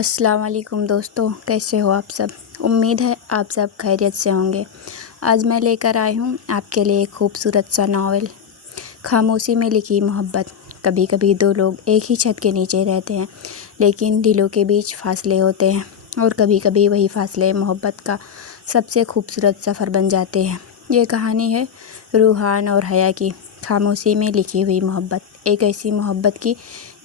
अस्सलाम वालेकुम दोस्तों, कैसे हो आप सब। उम्मीद है आप सब खैरियत से होंगे। आज मैं लेकर आई हूँ आपके लिए एक खूबसूरत सा नावल, खामोशी में लिखी मोहब्बत। कभी कभी दो लोग एक ही छत के नीचे रहते हैं, लेकिन दिलों के बीच फासले होते हैं, और कभी कभी वही फासले मोहब्बत का सबसे खूबसूरत सफ़र बन जाते हैं। ये कहानी है रूहान और हया की, खामोशी में लिखी हुई मोहब्बत। एक ऐसी मोहब्बत की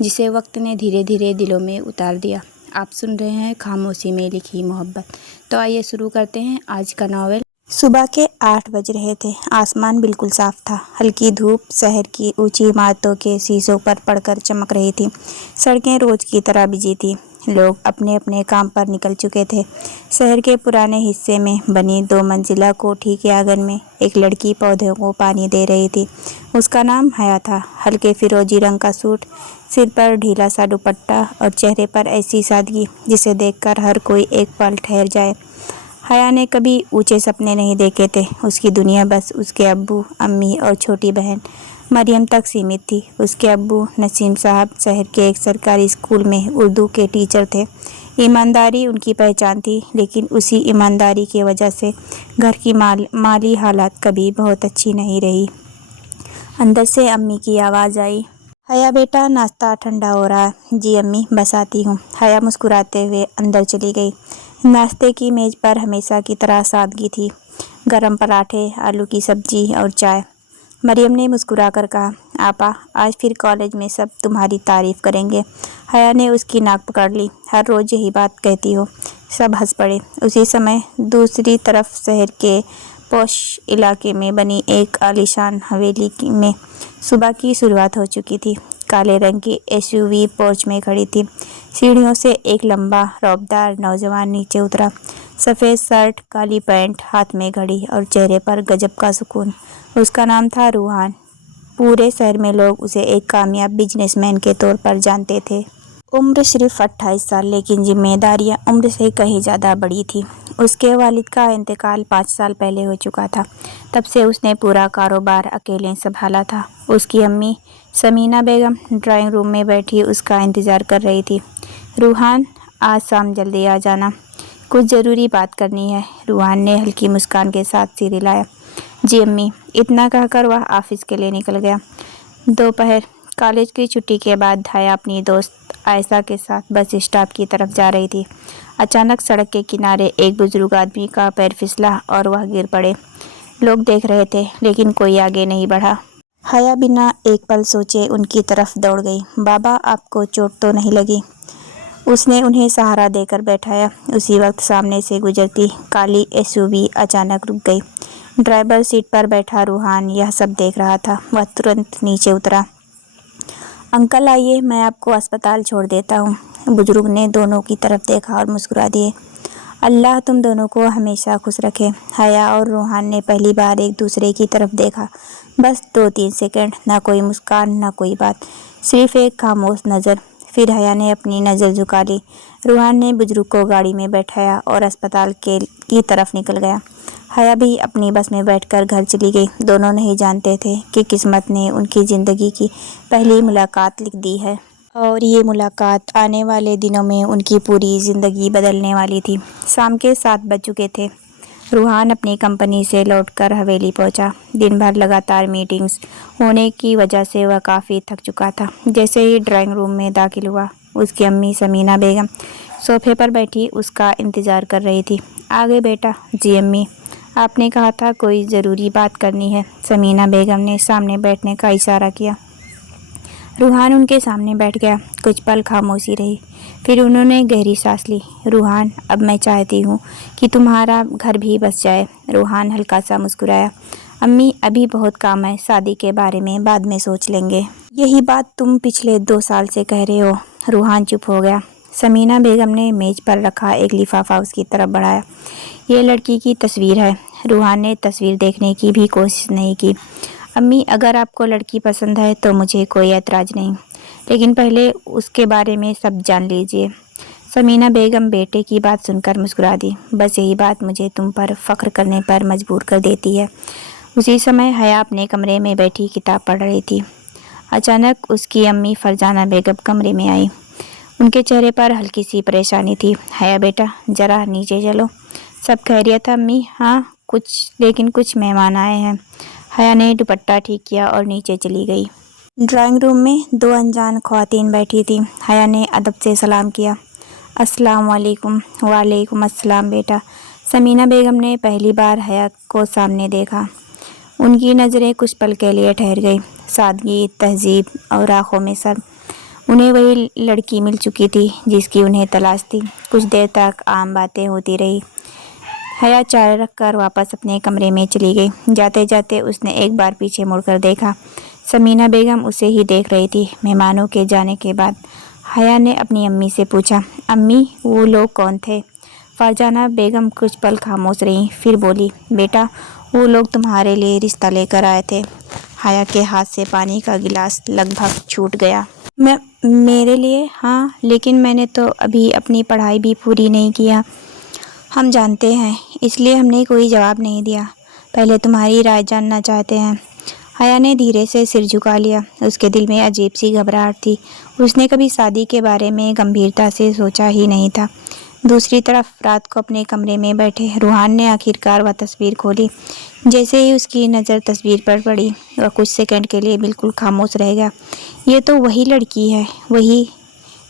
जिसे वक्त ने धीरे धीरे दिलों में उतार दिया। आप सुन रहे हैं खामोशी में लिखी मोहब्बत। तो आइए शुरू करते हैं आज का नावल। सुबह के 8 बज रहे थे। आसमान बिल्कुल साफ था। हल्की धूप शहर की ऊंची इमारतों के शीशों पर पड़कर चमक रही थी। सड़कें रोज की तरह बिजी थी। लोग अपने अपने काम पर निकल चुके थे। शहर के पुराने हिस्से में बनी 2 मंजिला कोठी के आंगन में एक लड़की पौधों को पानी दे रही थी। उसका नाम हया था। हल्के फिरोजी रंग का सूट, सिर पर ढीला सा दुपट्टा और चेहरे पर ऐसी सादगी जिसे देखकर हर कोई एक पल ठहर जाए। हया ने कभी ऊंचे सपने नहीं देखे थे। उसकी दुनिया बस उसके अब्बू, अम्मी और छोटी बहन मरियम तक सीमित थी। उसके अब्बू नसीम साहब शहर के एक सरकारी स्कूल में उर्दू के टीचर थे। ईमानदारी उनकी पहचान थी, लेकिन उसी ईमानदारी की वजह से घर की माली हालत कभी बहुत अच्छी नहीं रही। अंदर से अम्मी की आवाज़ आई, हया बेटा, नाश्ता ठंडा हो रहा है। जी अम्मी, बस आती हूँ। हया मुस्कुराते हुए अंदर चली गई। नाश्ते की मेज़ पर हमेशा की तरह सादगी थी। गरम पराठे, आलू की सब्जी और चाय। मरियम ने मुस्कुराकर कहा, आपा, आज फिर कॉलेज में सब तुम्हारी तारीफ़ करेंगे। हया ने उसकी नाक पकड़ ली। हर रोज़ यही बात कहती हो। सब हंस पड़े। उसी समय दूसरी तरफ शहर के पॉश इलाके में बनी एक आलीशान हवेली में सुबह की शुरुआत हो चुकी थी। काले रंग की एसयूवी पोर्च में खड़ी थी। सीढ़ियों से एक लंबा रौबदार नौजवान नीचे उतरा। सफ़ेद शर्ट, काली पैंट, हाथ में घड़ी और चेहरे पर गजब का सुकून। उसका नाम था रूहान। पूरे शहर में लोग उसे एक कामयाब बिजनेसमैन के तौर पर जानते थे। उम्र सिर्फ 28 साल, लेकिन जिम्मेदारियां उम्र से कहीं ज़्यादा बड़ी थी। उसके वालिद का इंतकाल 5 साल पहले हो चुका था। तब से उसने पूरा कारोबार अकेले संभाला था। उसकी अम्मी समीना बेगम ड्राइंग रूम में बैठी उसका इंतज़ार कर रही थी। रूहान, आज शाम जल्दी आ जाना, कुछ ज़रूरी बात करनी है। रूहान ने हल्की मुस्कान के साथ सिर हिलाया। जी अम्मी, इतना कहकर वह ऑफिस के लिए निकल गया। दोपहर, कॉलेज की छुट्टी के बाद हया अपनी दोस्त आयशा के साथ बस स्टॉप की तरफ जा रही थी। अचानक सड़क के किनारे एक बुजुर्ग आदमी का पैर फिसला और वह गिर पड़े। लोग देख रहे थे, लेकिन कोई आगे नहीं बढ़ा। हया बिना एक पल सोचे उनकी तरफ दौड़ गई। बाबा, आपको चोट तो नहीं लगी? उसने उन्हें सहारा देकर बैठाया। उसी वक्त सामने से गुजरती काली एसयूवी अचानक रुक गई। ड्राइवर सीट पर बैठा रूहान यह सब देख रहा था। वह तुरंत नीचे उतरा। अंकल आइए, मैं आपको अस्पताल छोड़ देता हूँ। बुजुर्ग ने दोनों की तरफ देखा और मुस्कुरा दिए। अल्लाह तुम दोनों को हमेशा खुश रखे। हया और रूहान ने पहली बार एक दूसरे की तरफ देखा। बस 2-3 सेकंड, ना कोई मुस्कान, ना कोई बात, सिर्फ एक खामोश नज़र। फिर हया ने अपनी नज़र झुका ली। रूहान ने बुजुर्ग को गाड़ी में बैठाया और अस्पताल की तरफ निकल गया। हया भी अपनी बस में बैठकर घर चली गई। दोनों नहीं जानते थे कि किस्मत ने उनकी ज़िंदगी की पहली मुलाकात लिख दी है, और ये मुलाकात आने वाले दिनों में उनकी पूरी ज़िंदगी बदलने वाली थी। शाम के 7 बज चुके थे। रूहान अपनी कंपनी से लौटकर हवेली पहुंचा। दिन भर लगातार मीटिंग्स होने की वजह से वह काफ़ी थक चुका था। जैसे ही ड्राइंग रूम में दाखिल हुआ, उसकी अम्मी समीना बेगम सोफे पर बैठी उसका इंतज़ार कर रही थी। आ गए बेटा? जी अम्मी, आपने कहा था कोई ज़रूरी बात करनी है। समीना बेगम ने सामने बैठने का इशारा किया। रूहान उनके सामने बैठ गया। कुछ पल खामोशी रही, फिर उन्होंने गहरी सांस ली। रूहान, अब मैं चाहती हूँ कि तुम्हारा घर भी बस जाए। रूहान हल्का सा मुस्कुराया। अम्मी, अभी बहुत काम है, शादी के बारे में बाद में सोच लेंगे। यही बात तुम पिछले 2 साल से कह रहे हो। रूहान चुप हो गया। समीना बेगम ने मेज पर रखा एक लिफाफा उसकी तरफ बढ़ाया। ये लड़की की तस्वीर है। रूहान ने तस्वीर देखने की भी कोशिश नहीं की। अम्मी, अगर आपको लड़की पसंद है तो मुझे कोई ऐतराज़ नहीं, लेकिन पहले उसके बारे में सब जान लीजिए। समीना बेगम बेटे की बात सुनकर मुस्कुरा दी। बस यही बात मुझे तुम पर फ़ख्र करने पर मजबूर कर देती है। उसी समय हया अपने कमरे में बैठी किताब पढ़ रही थी। अचानक उसकी अम्मी फरजाना बेगम कमरे में आई। उनके चेहरे पर हल्की सी परेशानी थी। हया बेटा ज़रा नीचे चलो। सब खैरियत है अम्मी? हाँ लेकिन कुछ मेहमान आए हैं। हया ने दुपट्टा ठीक किया और नीचे चली गई। ड्राइंग रूम में 2 अनजान ख्वातीन बैठी थी। हया ने अदब से सलाम किया। अस्सलाम वालेकुम। वालेकुम अस्सलाम बेटा। समीना बेगम ने पहली बार हया को सामने देखा। उनकी नज़रें कुछ पल के लिए ठहर गई। सादगी, तहजीब और आँखों में सब। उन्हें वही लड़की मिल चुकी थी जिसकी उन्हें तलाश थी। कुछ देर तक आम बातें होती रही। हया चाय रखकर वापस अपने कमरे में चली गई। जाते जाते उसने एक बार पीछे मुड़कर देखा। समीना बेगम उसे ही देख रही थी। मेहमानों के जाने के बाद हया ने अपनी अम्मी से पूछा, अम्मी वो लोग कौन थे? फरजाना बेगम कुछ पल खामोश रहीं, फिर बोली, बेटा वो लोग तुम्हारे लिए रिश्ता लेकर आए थे। हया के हाथ से पानी का गिलास लगभग छूट गया। मेरे लिए? हाँ, लेकिन मैंने तो अभी अपनी पढ़ाई भी पूरी नहीं किया। हम जानते हैं, इसलिए हमने कोई जवाब नहीं दिया। पहले तुम्हारी राय जानना चाहते हैं। हया ने धीरे से सिर झुका लिया। उसके दिल में अजीब सी घबराहट थी। उसने कभी शादी के बारे में गंभीरता से सोचा ही नहीं था। दूसरी तरफ रात को अपने कमरे में बैठे रूहान ने आखिरकार वह तस्वीर खोली। जैसे ही उसकी नज़र तस्वीर पर पड़ी, वह कुछ सेकंड के लिए बिल्कुल खामोश रह गया। ये तो वही लड़की है, वही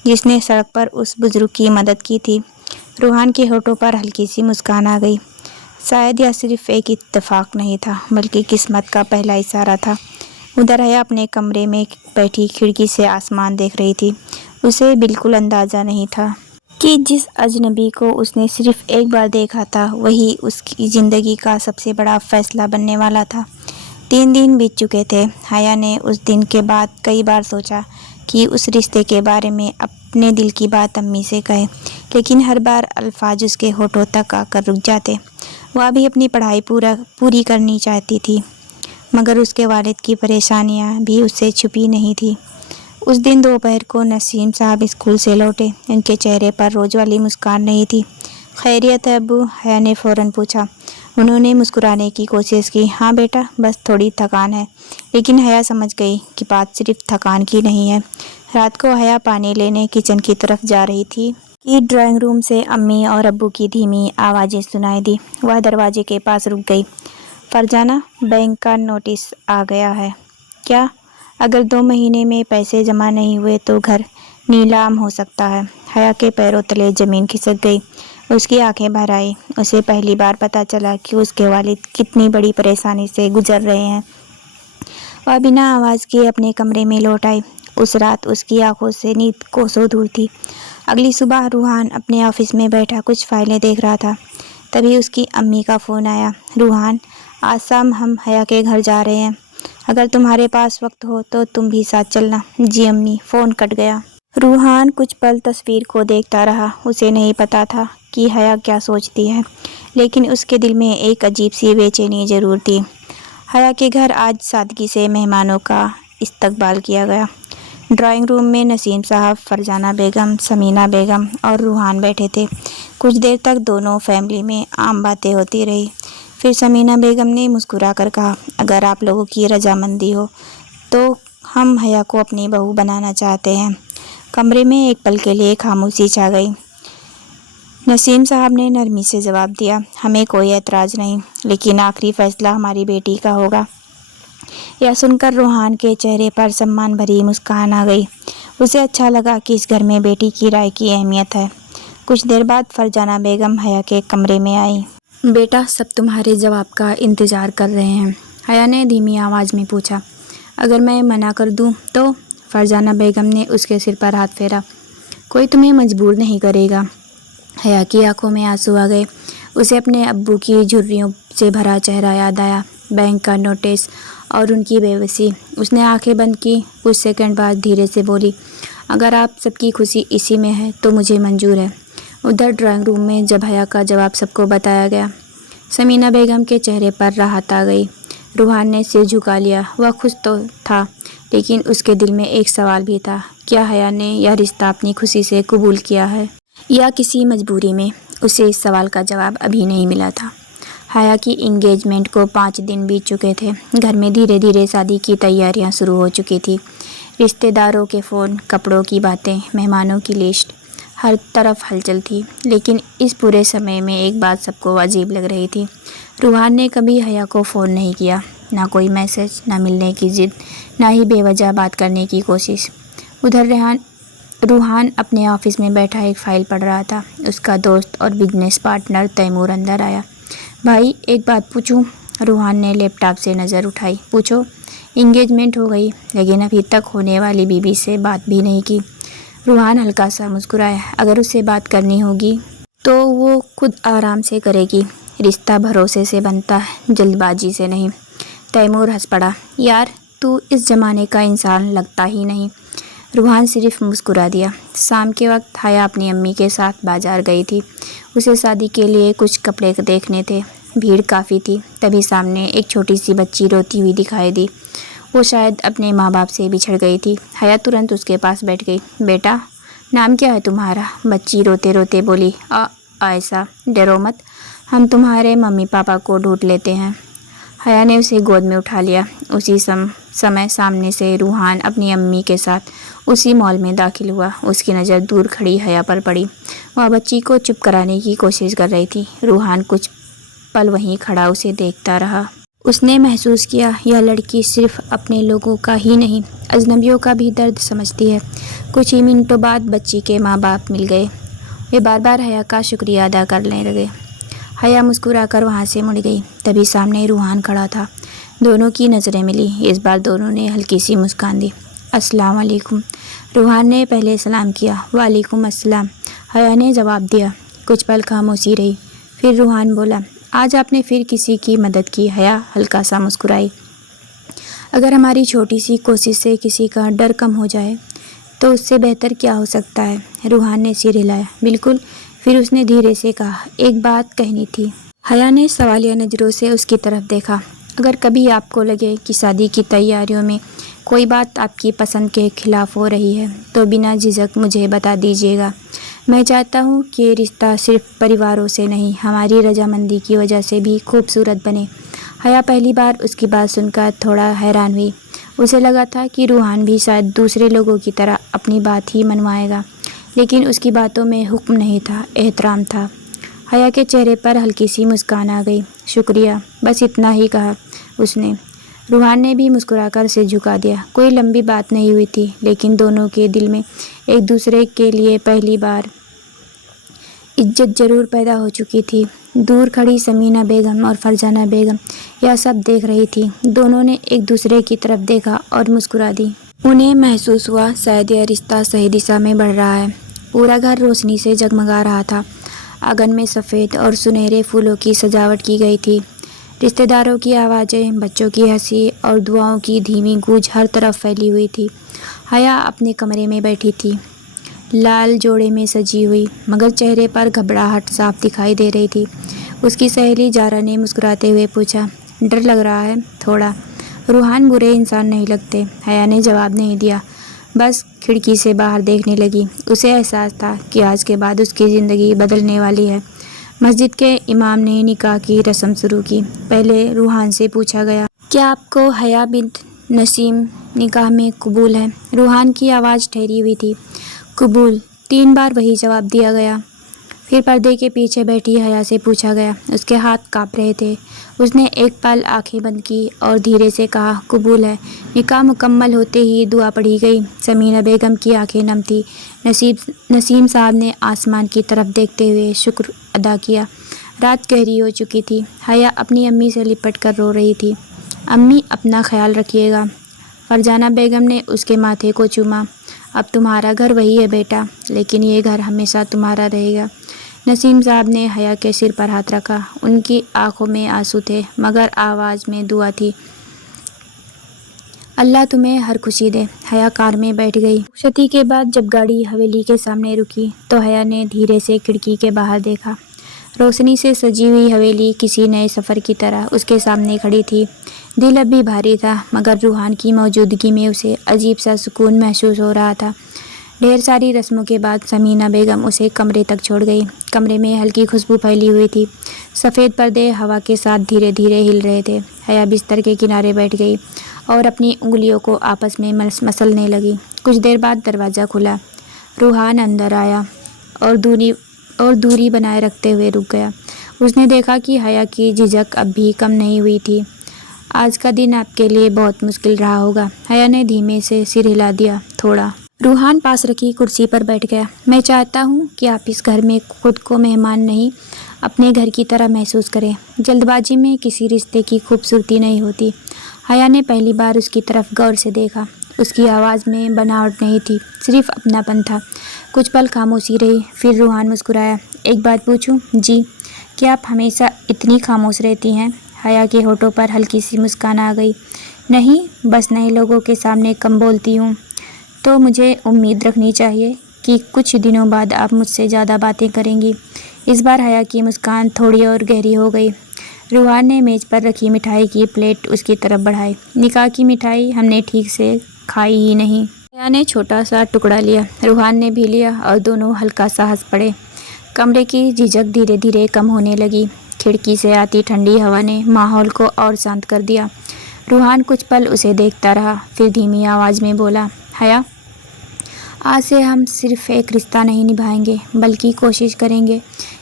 जिसने सड़क पर उस बुजुर्ग की मदद की थी। रूहान के होठों पर हल्की सी मुस्कान आ गई। शायद यह सिर्फ एक इत्तेफाक नहीं था, बल्कि किस्मत का पहला इशारा था। उधर हया अपने कमरे में बैठी खिड़की से आसमान देख रही थी। उसे बिल्कुल अंदाज़ा नहीं था कि जिस अजनबी को उसने सिर्फ एक बार देखा था, वही उसकी ज़िंदगी का सबसे बड़ा फैसला बनने वाला था। 3 दिन बीत चुके थे। हया ने उस दिन के बाद कई बार सोचा कि उस रिश्ते के बारे में अपने दिल की बात अम्मी से कहे, लेकिन हर बार अल्फाज उसके होठों तक आकर रुक जाते। वह भी अपनी पढ़ाई पूरी करनी चाहती थी, मगर उसके वालिद की परेशानियां भी उससे छुपी नहीं थी। उस दिन दोपहर को नसीम साहब स्कूल से लौटे। उनके चेहरे पर रोज़ वाली मुस्कान नहीं थी। खैरियत है अब्बू? हया ने फ़ौरन पूछा। उन्होंने मुस्कुराने की कोशिश की। हाँ बेटा, बस थोड़ी थकान है। लेकिन हया समझ गई कि बात सिर्फ थकान की नहीं है। रात को हया पानी लेने किचन की तरफ जा रही थी कि ड्राइंग रूम से अम्मी और अब्बू की धीमी आवाज़ें सुनाई दी। वह दरवाजे के पास रुक गई। फरजाना, बैंक का नोटिस आ गया है। क्या? अगर 2 महीने में पैसे जमा नहीं हुए तो घर नीलाम हो सकता है। हया के पैरों तले ज़मीन खिसक गई। उसकी आंखें भर आई। उसे पहली बार पता चला कि उसके वालिद कितनी बड़ी परेशानी से गुजर रहे हैं। वह बिना आवाज़ किए अपने कमरे में लौट आई। उस रात उसकी आंखों से नींद कोसों दूर थी। अगली सुबह रूहान अपने ऑफिस में बैठा कुछ फाइलें देख रहा था। तभी उसकी अम्मी का फ़ोन आया। रूहान, आज शाम हम हया के घर जा रहे हैं। अगर तुम्हारे पास वक्त हो तो तुम भी साथ चलना। जी अम्मी। फ़ोन कट गया। रूहान कुछ पल तस्वीर को देखता रहा। उसे नहीं पता था कि हया क्या सोचती है, लेकिन उसके दिल में एक अजीब सी बेचैनी ज़रूर थी। हया के घर आज सादगी से मेहमानों का इस्तकबाल किया गया। ड्राइंग रूम में नसीम साहब, फरजाना बेगम, समीना बेगम और रूहान बैठे थे। कुछ देर तक दोनों फैमिली में आम बातें होती रही। फिर समीना बेगम ने मुस्कुरा कर कहा, अगर आप लोगों की रजामंदी हो तो हम हया को अपनी बहू बनाना चाहते हैं। कमरे में एक पल के लिए खामोशी छा गई। नसीम साहब ने नरमी से जवाब दिया, हमें कोई एतराज़ नहीं, लेकिन आखिरी फैसला हमारी बेटी का होगा। यह सुनकर रूहान के चेहरे पर सम्मान भरी मुस्कान आ गई। उसे अच्छा लगा कि इस घर में बेटी की राय की अहमियत है। कुछ देर बाद फरजाना बेगम हया के कमरे में आई। बेटा, सब तुम्हारे जवाब का इंतज़ार कर रहे हैं। हया ने धीमी आवाज़ में पूछा। अगर मैं मना कर दूं तो? फरजाना बेगम ने उसके सिर पर हाथ फेरा। कोई तुम्हें मजबूर नहीं करेगा। हया की आंखों में आंसू आ गए। उसे अपने अब्बू की झुर्रियों से भरा चेहरा याद आया, बैंक का नोटिस और उनकी बेबसी। उसने आंखें बंद की। कुछ सेकंड बाद धीरे से बोली, अगर आप सबकी खुशी इसी में है तो मुझे मंजूर है। उधर ड्राइंग रूम में जब हया का जवाब सबको बताया गया, समीना बेगम के चेहरे पर राहत आ गई। रूहान ने सिर झुका लिया। वह खुश तो था, लेकिन उसके दिल में एक सवाल भी था, क्या हया ने यह रिश्ता अपनी खुशी से कबूल किया है या किसी मजबूरी में? उसे इस सवाल का जवाब अभी नहीं मिला था। हया की इंगेजमेंट को 5 दिन बीत चुके थे। घर में धीरे धीरे शादी की तैयारियां शुरू हो चुकी थी, रिश्तेदारों के फ़ोन, कपड़ों की बातें, मेहमानों की लिस्ट, हर तरफ हलचल थी। लेकिन इस पूरे समय में एक बात सबको अजीब लग रही थी। रूहान ने कभी हया को फ़ोन नहीं किया, ना कोई मैसेज, ना मिलने की ज़िद, ना ही बेवजह बात करने की कोशिश। उधर रूहान अपने ऑफिस में बैठा एक फ़ाइल पढ़ रहा था। उसका दोस्त और बिजनेस पार्टनर तैमूर अंदर आया। भाई, एक बात पूछूं? रूहान ने लैपटॉप से नज़र उठाई। पूछो। इंगेजमेंट हो गई, लेकिन अभी तक होने वाली बीवी से बात भी नहीं की। रूहान हल्का सा मुस्कुराया। अगर उससे बात करनी होगी तो वो खुद आराम से करेगी। रिश्ता भरोसे से बनता है, जल्दबाजी से नहीं। तैमूर हंस पड़ा। यार, तू इस ज़माने का इंसान लगता ही नहीं। रूहान सिर्फ मुस्कुरा दिया। शाम के वक्त हया अपनी अम्मी के साथ बाजार गई थी। उसे शादी के लिए कुछ कपड़े देखने थे। भीड़ काफ़ी थी। तभी सामने एक छोटी सी बच्ची रोती हुई दिखाई दी। वो शायद अपने माँ बाप से बिछड़ गई थी। हया तुरंत उसके पास बैठ गई। बेटा, नाम क्या है तुम्हारा? बच्ची रोते रोते बोली। आयशा। डरो मत, हम तुम्हारे मम्मी पापा को ढूंढ लेते हैं। हया ने उसे गोद में उठा लिया। उसी समय सामने से रूहान अपनी अम्मी के साथ उसी मॉल में दाखिल हुआ। उसकी नज़र दूर खड़ी हया पर पड़ी। वह बच्ची को चुप कराने की कोशिश कर रही थी। रूहान कुछ पल वहीं खड़ा उसे देखता रहा। उसने महसूस किया, यह लड़की सिर्फ अपने लोगों का ही नहीं, अजनबियों का भी दर्द समझती है। कुछ ही मिनटों बाद बच्ची के माँ बाप मिल गए। वे बार बार हया का शुक्रिया अदा करने लगे। हया मुस्कुराकर वहाँ से मुड़ गई। तभी सामने रूहान खड़ा था। दोनों की नज़रें मिली। इस बार दोनों ने हल्की सी मुस्कान दी। अस्सलाम वालेकुम। रूहान ने पहले सलाम किया। वालेकुम अस्सलाम, हया ने जवाब दिया। कुछ पल खामोशी रही। फिर रूहान बोला, आज आपने फिर किसी की मदद की। हया हल्का सा मुस्कुराई। अगर हमारी छोटी सी कोशिश से किसी का डर कम हो जाए तो उससे बेहतर क्या हो सकता है? रूहान ने सिर हिलाया। बिल्कुल। फिर उसने धीरे से कहा, एक बात कहनी थी। हया ने सवालिया नज़रों से उसकी तरफ देखा। अगर कभी आपको लगे कि शादी की तैयारियों में कोई बात आपकी पसंद के खिलाफ हो रही है तो बिना झिझक मुझे बता दीजिएगा। मैं चाहता हूँ कि ये रिश्ता सिर्फ परिवारों से नहीं, हमारी रजामंदी की वजह से भी खूबसूरत बने। हया पहली बार उसकी बात सुनकर थोड़ा हैरान हुई। उसे लगा था कि रूहान भी शायद दूसरे लोगों की तरह अपनी बात ही मनवाएगा, लेकिन उसकी बातों में हुक्म नहीं था, एहतराम था। हया के चेहरे पर हल्की सी मुस्कान आ गई। शुक्रिया, बस इतना ही कहा उसने। रूहान ने भी मुस्कुराकर सिर झुका दिया। कोई लंबी बात नहीं हुई थी, लेकिन दोनों के दिल में एक दूसरे के लिए पहली बार इज्जत ज़रूर पैदा हो चुकी थी। दूर खड़ी समीना बेगम और फरजाना बेगम यह सब देख रही थी। दोनों ने एक दूसरे की तरफ देखा और मुस्कुरा दी। उन्हें महसूस हुआ शायद यह रिश्ता सही दिशा में बढ़ रहा है। पूरा घर रोशनी से जगमगा रहा था। आंगन में सफ़ेद और सुनहरे फूलों की सजावट की गई थी। रिश्तेदारों की आवाज़ें, बच्चों की हंसी और दुआओं की धीमी गूंज हर तरफ फैली हुई थी। हया अपने कमरे में बैठी थी, लाल जोड़े में सजी हुई, मगर चेहरे पर घबराहट साफ दिखाई दे रही थी। उसकी सहेली जारा ने मुस्कुराते हुए पूछा, डर लग रहा है? थोड़ा। रूहान बुरे इंसान नहीं लगते। हया ने जवाब नहीं दिया, बस खिड़की से बाहर देखने लगी। उसे एहसास था कि आज के बाद उसकी ज़िंदगी बदलने वाली है। मस्जिद के इमाम ने निकाह की रस्म शुरू की। पहले रूहान से पूछा गया, क्या आपको हया बिन्त नसीम निकाह में कबूल है? रूहान की आवाज़ ठहरी हुई थी। कबूल। 3 बार वही जवाब दिया गया। फिर पर्दे के पीछे बैठी हया से पूछा गया। उसके हाथ काँप रहे थे। उसने एक पल आंखें बंद की और धीरे से कहा, कबूल है। निकाह मुकम्मल होते ही दुआ पढ़ी गई। समीना बेगम की आंखें नम थी। नसीम साहब ने आसमान की तरफ देखते हुए शुक्र अदा किया। रात गहरी हो चुकी थी। हया अपनी अम्मी से लिपट कर रो रही थी। अम्मी, अपना ख्याल रखिएगा। फरजाना बेगम ने उसके माथे को चूमा। अब तुम्हारा घर वही है बेटा, लेकिन ये घर हमेशा तुम्हारा रहेगा। नसीम साहब ने हया के सिर पर हाथ रखा। उनकी आंखों में आंसू थे, मगर आवाज़ में दुआ थी। अल्लाह तुम्हें हर खुशी दे। हया कार में बैठ गई। क्षति के बाद जब गाड़ी हवेली के सामने रुकी तो हया ने धीरे से खिड़की के बाहर देखा। रोशनी से सजी हुई हवेली किसी नए सफ़र की तरह उसके सामने खड़ी थी। दिल अब भी भारी था, मगर रूहान की मौजूदगी में उसे अजीब सा सुकून महसूस हो रहा था। ढेर सारी रस्मों के बाद समीना बेगम उसे कमरे तक छोड़ गई। कमरे में हल्की खुशबू फैली हुई थी। सफ़ेद पर्दे हवा के साथ धीरे धीरे हिल रहे थे। हया बिस्तर के किनारे बैठ गई। और अपनी उंगलियों को आपस में मसलने लगी। कुछ देर बाद दरवाज़ा खुला। रूहान अंदर आया और दूरी बनाए रखते हुए रुक गया। उसने देखा कि हया की झिझक अब भी कम नहीं हुई थी। आज का दिन आपके लिए बहुत मुश्किल रहा होगा। हया ने धीमे से सिर हिला दिया। थोड़ा। रूहान पास रखी कुर्सी पर बैठ गया। मैं चाहता हूँ कि आप इस घर में खुद को मेहमान नहीं, अपने घर की तरह महसूस करें। जल्दबाजी में किसी रिश्ते की खूबसूरती नहीं होती। हया ने पहली बार उसकी तरफ गौर से देखा। उसकी आवाज़ में बनावट नहीं थी, सिर्फ अपनापन था। कुछ पल खामोशी रही, फिर रूहान मुस्कुराया। एक बात पूछूं? जी। क्या आप हमेशा इतनी खामोश रहती हैं? हया के होठों पर हल्की सी मुस्कान आ गई। नहीं, बस नए लोगों के सामने कम बोलती हूँ। तो मुझे उम्मीद रखनी चाहिए कि कुछ दिनों बाद आप मुझसे ज़्यादा बातें करेंगी। इस बार हया की मुस्कान थोड़ी और गहरी हो गई। रूहान ने मेज़ पर रखी मिठाई की प्लेट उसकी तरफ बढ़ाई। निकाह की मिठाई हमने ठीक से खाई ही नहीं। हया ने छोटा सा टुकड़ा लिया। रूहान ने भी लिया और दोनों हल्का सा हंस पड़े। कमरे की झिझक धीरे धीरे कम होने लगी। खिड़की से आती ठंडी हवा ने माहौल को और शांत कर दिया। रूहान कुछ पल उसे देखता रहा, फिर धीमी आवाज़ में बोला, हया, आज से हम सिर्फ एक रिश्ता नहीं निभाएंगे, बल्कि कोशिश करेंगे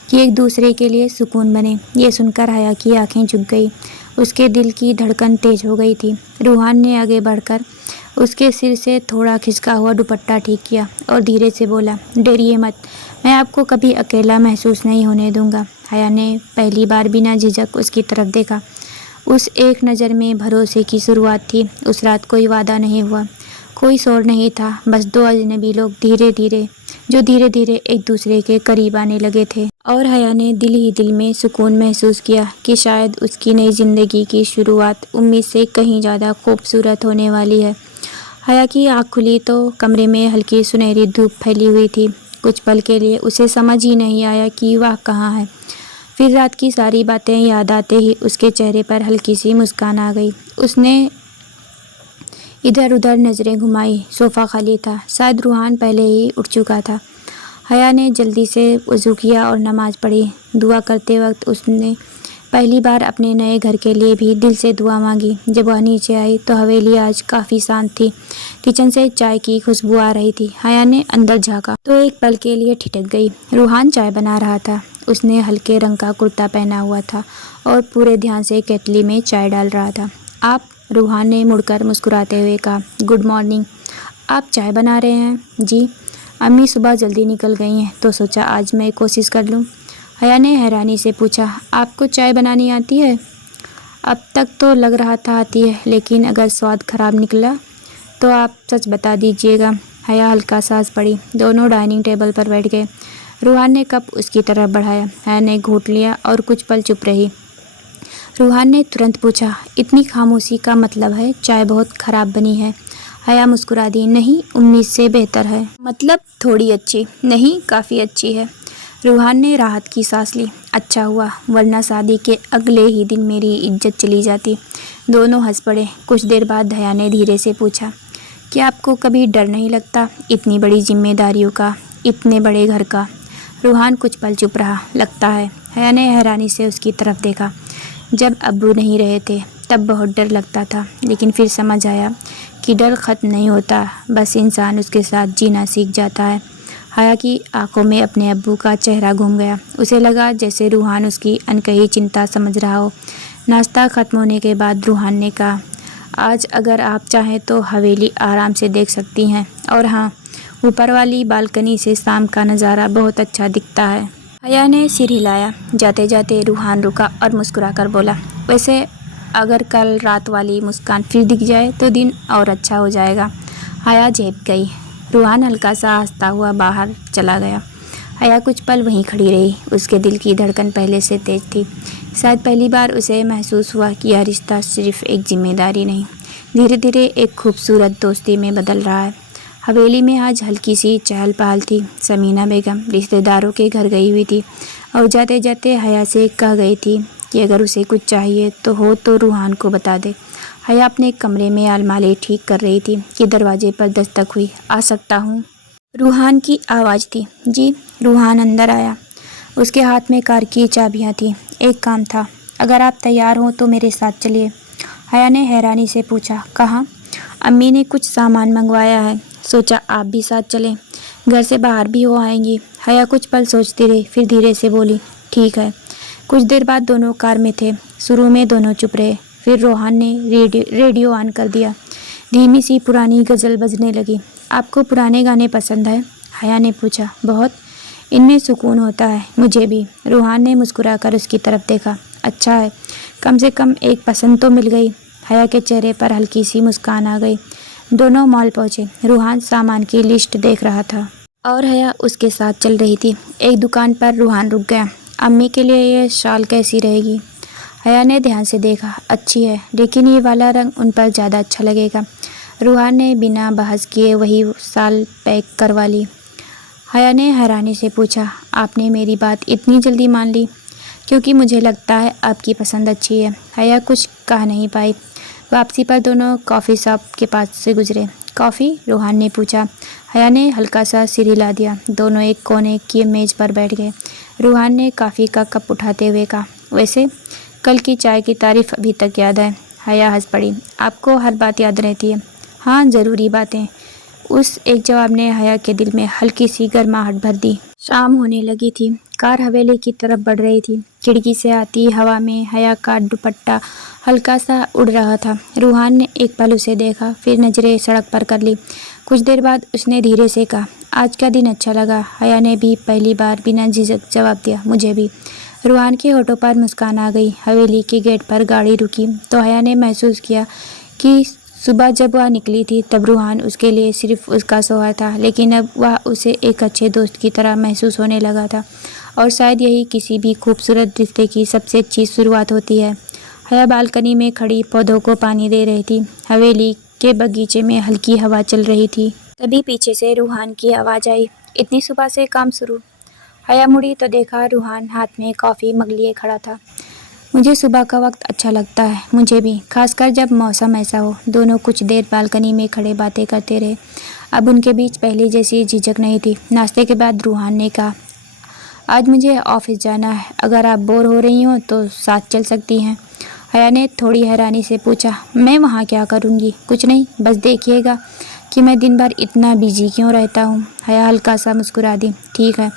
कि एक दूसरे के लिए सुकून बने। ये सुनकर हया की आंखें झुक गई। उसके दिल की धड़कन तेज हो गई थी। रूहान ने आगे बढ़कर उसके सिर से थोड़ा खिसका हुआ दुपट्टा ठीक किया और धीरे से बोला, डरिए मत, मैं आपको कभी अकेला महसूस नहीं होने दूंगा। हया ने पहली बार बिना झिझक उसकी तरफ देखा। उस एक नज़र में भरोसे की शुरुआत थी। उस रात कोई वादा नहीं हुआ, कोई शोर नहीं था, बस दो अजनबी लोग धीरे धीरे एक दूसरे के करीब आने लगे थे। और हया ने दिल ही दिल में सुकून महसूस किया कि शायद उसकी नई ज़िंदगी की शुरुआत उम्मीद से कहीं ज़्यादा खूबसूरत होने वाली है। हया की आँख खुली तो कमरे में हल्की सुनहरी धूप फैली हुई थी। कुछ पल के लिए उसे समझ ही नहीं आया कि वह कहाँ है। फिर रात की सारी बातें याद आते ही उसके चेहरे पर हल्की सी मुस्कान आ गई। उसने इधर उधर नज़रें घुमाई। सोफ़ा खाली था, शायद रूहान पहले ही उठ चुका था। हया ने जल्दी से वज़ू किया और नमाज़ पढ़ी। दुआ करते वक्त उसने पहली बार अपने नए घर के लिए भी दिल से दुआ मांगी। जब वह नीचे आई तो हवेली आज काफ़ी शांत थी। किचन से चाय की खुशबू आ रही थी। हया ने अंदर झाँका तो एक पल के लिए ठिठक गई। रूहान चाय बना रहा था। उसने हल्के रंग का कुर्ता पहना हुआ था और पूरे ध्यान से केतली में चाय डाल रहा था। आप? रूहान ने मुड़कर मुस्कुराते हुए कहा, गुड मॉर्निंग। आप चाय बना रहे हैं? जी, अम्मी सुबह जल्दी निकल गई हैं तो सोचा आज मैं कोशिश कर लूं। हया ने हैरानी से पूछा, आपको चाय बनानी आती है? अब तक तो लग रहा था आती है, लेकिन अगर स्वाद खराब निकला तो आप सच बता दीजिएगा। हया हल्का सांस पड़ी। दोनों डाइनिंग टेबल पर बैठ गए। रूहान ने कप उसकी तरफ बढ़ाया। हया ने घूंट लिया और कुछ पल चुप रही। रूहान ने तुरंत पूछा, इतनी खामोशी का मतलब है चाय बहुत ख़राब बनी है? हया मुस्कुरा दी, नहीं, उम्मीद से बेहतर है। मतलब थोड़ी अच्छी? नहीं, काफ़ी अच्छी है। रूहान ने राहत की सांस ली। अच्छा हुआ, वरना शादी के अगले ही दिन मेरी इज्जत चली जाती। दोनों हंस पड़े। कुछ देर बाद हया ने धीरे से पूछा, क्या आपको कभी डर नहीं लगता, इतनी बड़ी जिम्मेदारियों का, इतने बड़े घर का? रूहान कुछ पल चुप रहा। लगता है। हया ने हैरानी से उसकी तरफ देखा। जब अब्बू नहीं रहे थे तब बहुत डर लगता था, लेकिन फिर समझ आया कि डर ख़त्म नहीं होता, बस इंसान उसके साथ जीना सीख जाता है। हया की आंखों में अपने अब्बू का चेहरा घूम गया। उसे लगा जैसे रूहान उसकी अनकही चिंता समझ रहा हो। नाश्ता ख़त्म होने के बाद रूहान ने कहा, आज अगर आप चाहें तो हवेली आराम से देख सकती हैं, और हाँ, ऊपर वाली बालकनी से शाम का नज़ारा बहुत अच्छा दिखता है। हया ने सिर हिलाया। जाते जाते रूहान रुका और मुस्कुरा कर बोला, वैसे अगर कल रात वाली मुस्कान फिर दिख जाए तो दिन और अच्छा हो जाएगा। हया झेप गई। रूहान हल्का सा हंसता हुआ बाहर चला गया। हया कुछ पल वहीं खड़ी रही। उसके दिल की धड़कन पहले से तेज थी। शायद पहली बार उसे महसूस हुआ कि यह रिश्ता सिर्फ एक जिम्मेदारी नहीं, धीरे धीरे एक खूबसूरत दोस्ती में बदल रहा है। हवेली में आज हल्की सी चहल पहल थी। समीना बेगम रिश्तेदारों के घर गई हुई थी और जाते जाते हया से कह गई थी कि अगर उसे कुछ चाहिए तो रूहान को बता दे। हया अपने कमरे में अलमारी ठीक कर रही थी कि दरवाजे पर दस्तक हुई। आ सकता हूँ? रूहान की आवाज़ थी। जी। रूहान अंदर आया। उसके हाथ में कार की चाबियाँ थीं। एक काम था, अगर आप तैयार हों तो मेरे साथ चलिए। हया ने हैरानी से पूछा, कहाँ? अम्मी ने कुछ सामान मंगवाया है, सोचा आप भी साथ चलें, घर से बाहर भी हो आएंगी। हया कुछ पल सोचती रही, फिर धीरे से बोली, ठीक है। कुछ देर बाद दोनों कार में थे। शुरू में दोनों चुप रहे, फिर रोहान ने रेडियो ऑन कर दिया। धीमी सी पुरानी गज़ल बजने लगी। आपको पुराने गाने पसंद है? हया ने पूछा। बहुत, इनमें सुकून होता है। मुझे भी। रोहान ने मुस्कुराकर उसकी तरफ देखा। अच्छा है, कम से कम एक पसंद तो मिल गई। हया के चेहरे पर हल्की सी मुस्कान आ गई। दोनों मॉल पहुंचे। रूहान सामान की लिस्ट देख रहा था और हया उसके साथ चल रही थी। एक दुकान पर रूहान रुक गया। अम्मी के लिए ये शाल कैसी रहेगी? हया ने ध्यान से देखा। अच्छी है, लेकिन ये वाला रंग उन पर ज़्यादा अच्छा लगेगा। रूहान ने बिना बहस किए वही शाल पैक करवा ली। हया ने हैरानी से पूछा, आपने मेरी बात इतनी जल्दी मान ली? क्योंकि मुझे लगता है आपकी पसंद अच्छी है। हया कुछ कह नहीं पाई। वापसी पर दोनों कॉफ़ी शॉप के पास से गुजरे। कॉफ़ी? रूहान ने पूछा। हया ने हल्का सा सिर हिला दिया। दोनों एक कोने की मेज़ पर बैठ गए। रूहान ने कॉफ़ी का कप उठाते हुए कहा, वैसे कल की चाय की तारीफ़ अभी तक याद है। हया हंस पड़ी। आपको हर बात याद रहती है? हाँ, ज़रूरी बातें। उस एक जवाब ने हया के दिल में हल्की सी गर्माहट भर दी। शाम होने लगी थी। कार हवेली की तरफ बढ़ रही थी। खिड़की से आती हवा में हया का दुपट्टा हल्का सा उड़ रहा था। रूहान ने एक पल उसे देखा, फिर नज़रें सड़क पर कर ली। कुछ देर बाद उसने धीरे से कहा, आज का दिन अच्छा लगा। हया ने भी पहली बार बिना झिझक जवाब दिया, मुझे भी। रूहान के होठों पर मुस्कान आ गई। हवेली के गेट पर गाड़ी रुकी तो हया ने महसूस किया कि सुबह जब वह निकली थी तब रूहान उसके लिए सिर्फ उसका शौहर था, लेकिन अब वह उसे एक अच्छे दोस्त की तरह महसूस होने लगा था। और शायद यही किसी भी खूबसूरत रिश्ते की सबसे अच्छी शुरुआत होती है। हया बालकनी में खड़ी पौधों को पानी दे रही थी। हवेली के बगीचे में हल्की हवा चल रही थी। तभी पीछे से रूहान की आवाज़ आई, इतनी सुबह से काम शुरू? हया मुड़ी तो देखा रूहान हाथ में कॉफ़ी मग लिए खड़ा था। मुझे सुबह का वक्त अच्छा लगता है। मुझे भी, खासकर जब मौसम ऐसा हो। दोनों कुछ देर बालकनी में खड़े बातें करते रहे। अब उनके बीच पहले जैसी झिझक नहीं थी। नाश्ते के बाद रूहान ने कहा, आज मुझे ऑफिस जाना है, अगर आप बोर हो रही हो तो साथ चल सकती हैं। हया ने थोड़ी हैरानी से पूछा, मैं वहाँ क्या करूँगी? कुछ नहीं, बस देखिएगा कि मैं दिन भर इतना बिजी क्यों रहता हूँ। हया हल्का सा मुस्कुरा दी, ठीक है।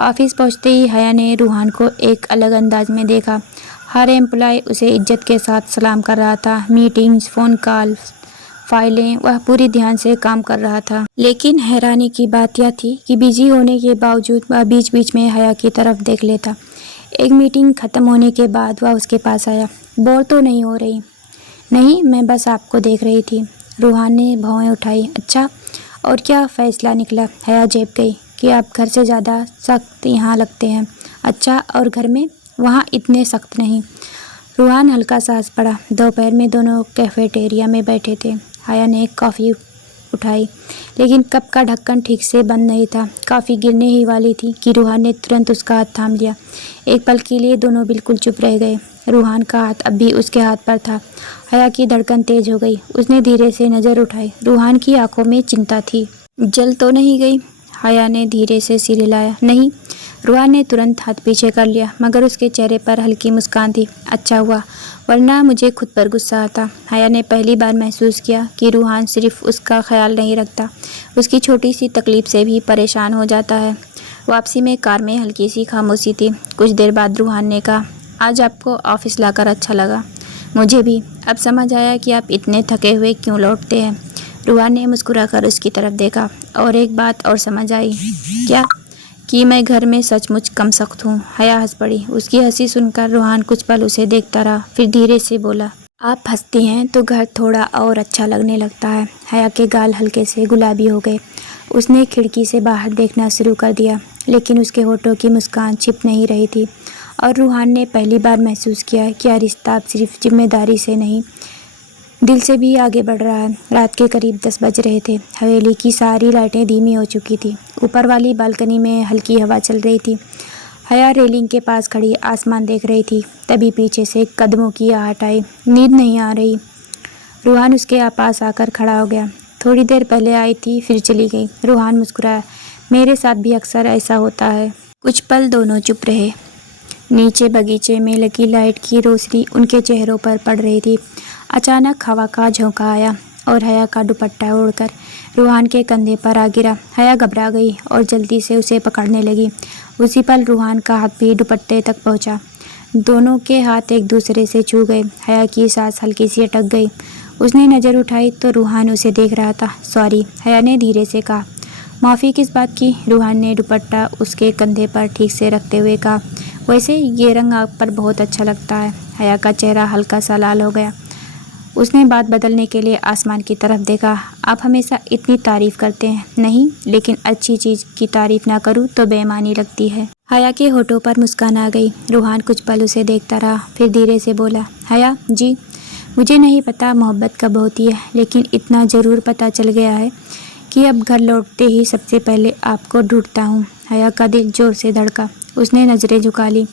ऑफिस पहुँचते ही हया ने रूहान को एक अलग अंदाज में देखा। हर एम्प्लॉय उसे इज्जत के साथ सलाम कर रहा था। मीटिंग्स, फ़ोन कॉल, फाइलें, वह पूरी ध्यान से काम कर रहा था। लेकिन हैरानी की बात यह थी कि बिजी होने के बावजूद वह बीच बीच में हया की तरफ देख लेता। एक मीटिंग ख़त्म होने के बाद वह उसके पास आया। बोर तो नहीं हो रही? नहीं, मैं बस आपको देख रही थी। रूहान ने भौहें उठाई। अच्छा, और क्या फ़ैसला निकला? हया झेप गई कि आप घर से ज़्यादा सख्त यहाँ लगते हैं। अच्छा, और घर में? वहाँ इतने सख्त नहीं। रूहान हल्का सा हंस पड़ा। दोपहर में दोनों कैफेटेरिया में बैठे थे। हया ने कॉफ़ी उठाई, लेकिन कप का ढक्कन ठीक से बंद नहीं था। कॉफ़ी गिरने ही वाली थी कि रूहान ने तुरंत उसका हाथ थाम लिया। एक पल के लिए दोनों बिल्कुल चुप रह गए। रूहान का हाथ अब भी उसके हाथ पर था। हया की धड़कन तेज हो गई। उसने धीरे से नज़र उठाई। रूहान की आंखों में चिंता थी। जल तो नहीं गई? हया ने धीरे से सिर हिलाया। नहीं। रूहान ने तुरंत हाथ पीछे कर लिया, मगर उसके चेहरे पर हल्की मुस्कान थी। अच्छा हुआ, वरना मुझे खुद पर गुस्सा आता। हया ने पहली बार महसूस किया कि रूहान सिर्फ उसका ख्याल नहीं रखता, उसकी छोटी सी तकलीफ से भी परेशान हो जाता है। वापसी में कार में हल्की सी खामोशी थी। कुछ देर बाद रूहान ने कहा, आज आपको ऑफिस लाकर अच्छा लगा। मुझे भी। अब समझ आया कि आप इतने थके हुए क्यों लौटते हैं। रूहान ने मुस्कुराकर उसकी तरफ देखा। और एक बात और समझ आई। क्या? कि मैं घर में सचमुच कम सख्त हूँ। हया हंस पड़ी। उसकी हंसी सुनकर रूहान कुछ पल उसे देखता रहा, फिर धीरे से बोला, आप हंसती हैं तो घर थोड़ा और अच्छा लगने लगता है। हया के गाल हल्के से गुलाबी हो गए। उसने खिड़की से बाहर देखना शुरू कर दिया, लेकिन उसके होठों की मुस्कान छिप नहीं रही थी। और रूहान ने पहली बार महसूस किया कि यह रिश्ता अब सिर्फ जिम्मेदारी से नहीं, दिल से भी आगे बढ़ रहा है। रात के करीब 10 बज रहे थे। हवेली की सारी लाइटें धीमी हो चुकी थी। ऊपर वाली बालकनी में हल्की हवा चल रही थी। हया रेलिंग के पास खड़ी आसमान देख रही थी। तभी पीछे से कदमों की आहट आई। नींद नहीं आ रही? रूहान उसके पास आकर खड़ा हो गया। थोड़ी देर पहले आई थी, फिर चली गई। रूहान मुस्कुराया। मेरे साथ भी अक्सर ऐसा होता है। कुछ पल दोनों चुप रहे। नीचे बगीचे में लगी लाइट की रोशनी उनके चेहरों पर पड़ रही थी। अचानक हवा का झोंका आया और हया का दुपट्टा उड़कर रूहान के कंधे पर आ गिरा। हया घबरा गई और जल्दी से उसे पकड़ने लगी। उसी पल रूहान का हाथ भी दुपट्टे तक पहुंचा। दोनों के हाथ एक दूसरे से छू गए। हया की सांस हल्की सी अटक गई। उसने नज़र उठाई तो रूहान उसे देख रहा था। सॉरी, हया ने धीरे से कहा। माफ़ी किस बात की? रूहान ने दुपट्टा उसके कंधे पर ठीक से रखते हुए कहा। वैसे ये रंग आप पर बहुत अच्छा लगता है। हया का चेहरा हल्का सा लाल हो गया। उसने बात बदलने के लिए आसमान की तरफ देखा। आप हमेशा इतनी तारीफ़ करते हैं। नहीं, लेकिन अच्छी चीज़ की तारीफ़ ना करूँ तो बेईमानी लगती है। हया के होठों पर मुस्कान आ गई। रूहान कुछ पल उसे देखता रहा, फिर धीरे से बोला, हया जी, मुझे नहीं पता मोहब्बत कब होती है, लेकिन इतना ज़रूर पता चल गया है कि अब घर लौटते ही सबसे पहले आपको ढूंढता हूँ। हया का दिल जोर से धड़का। उसने नज़रें झुका ली।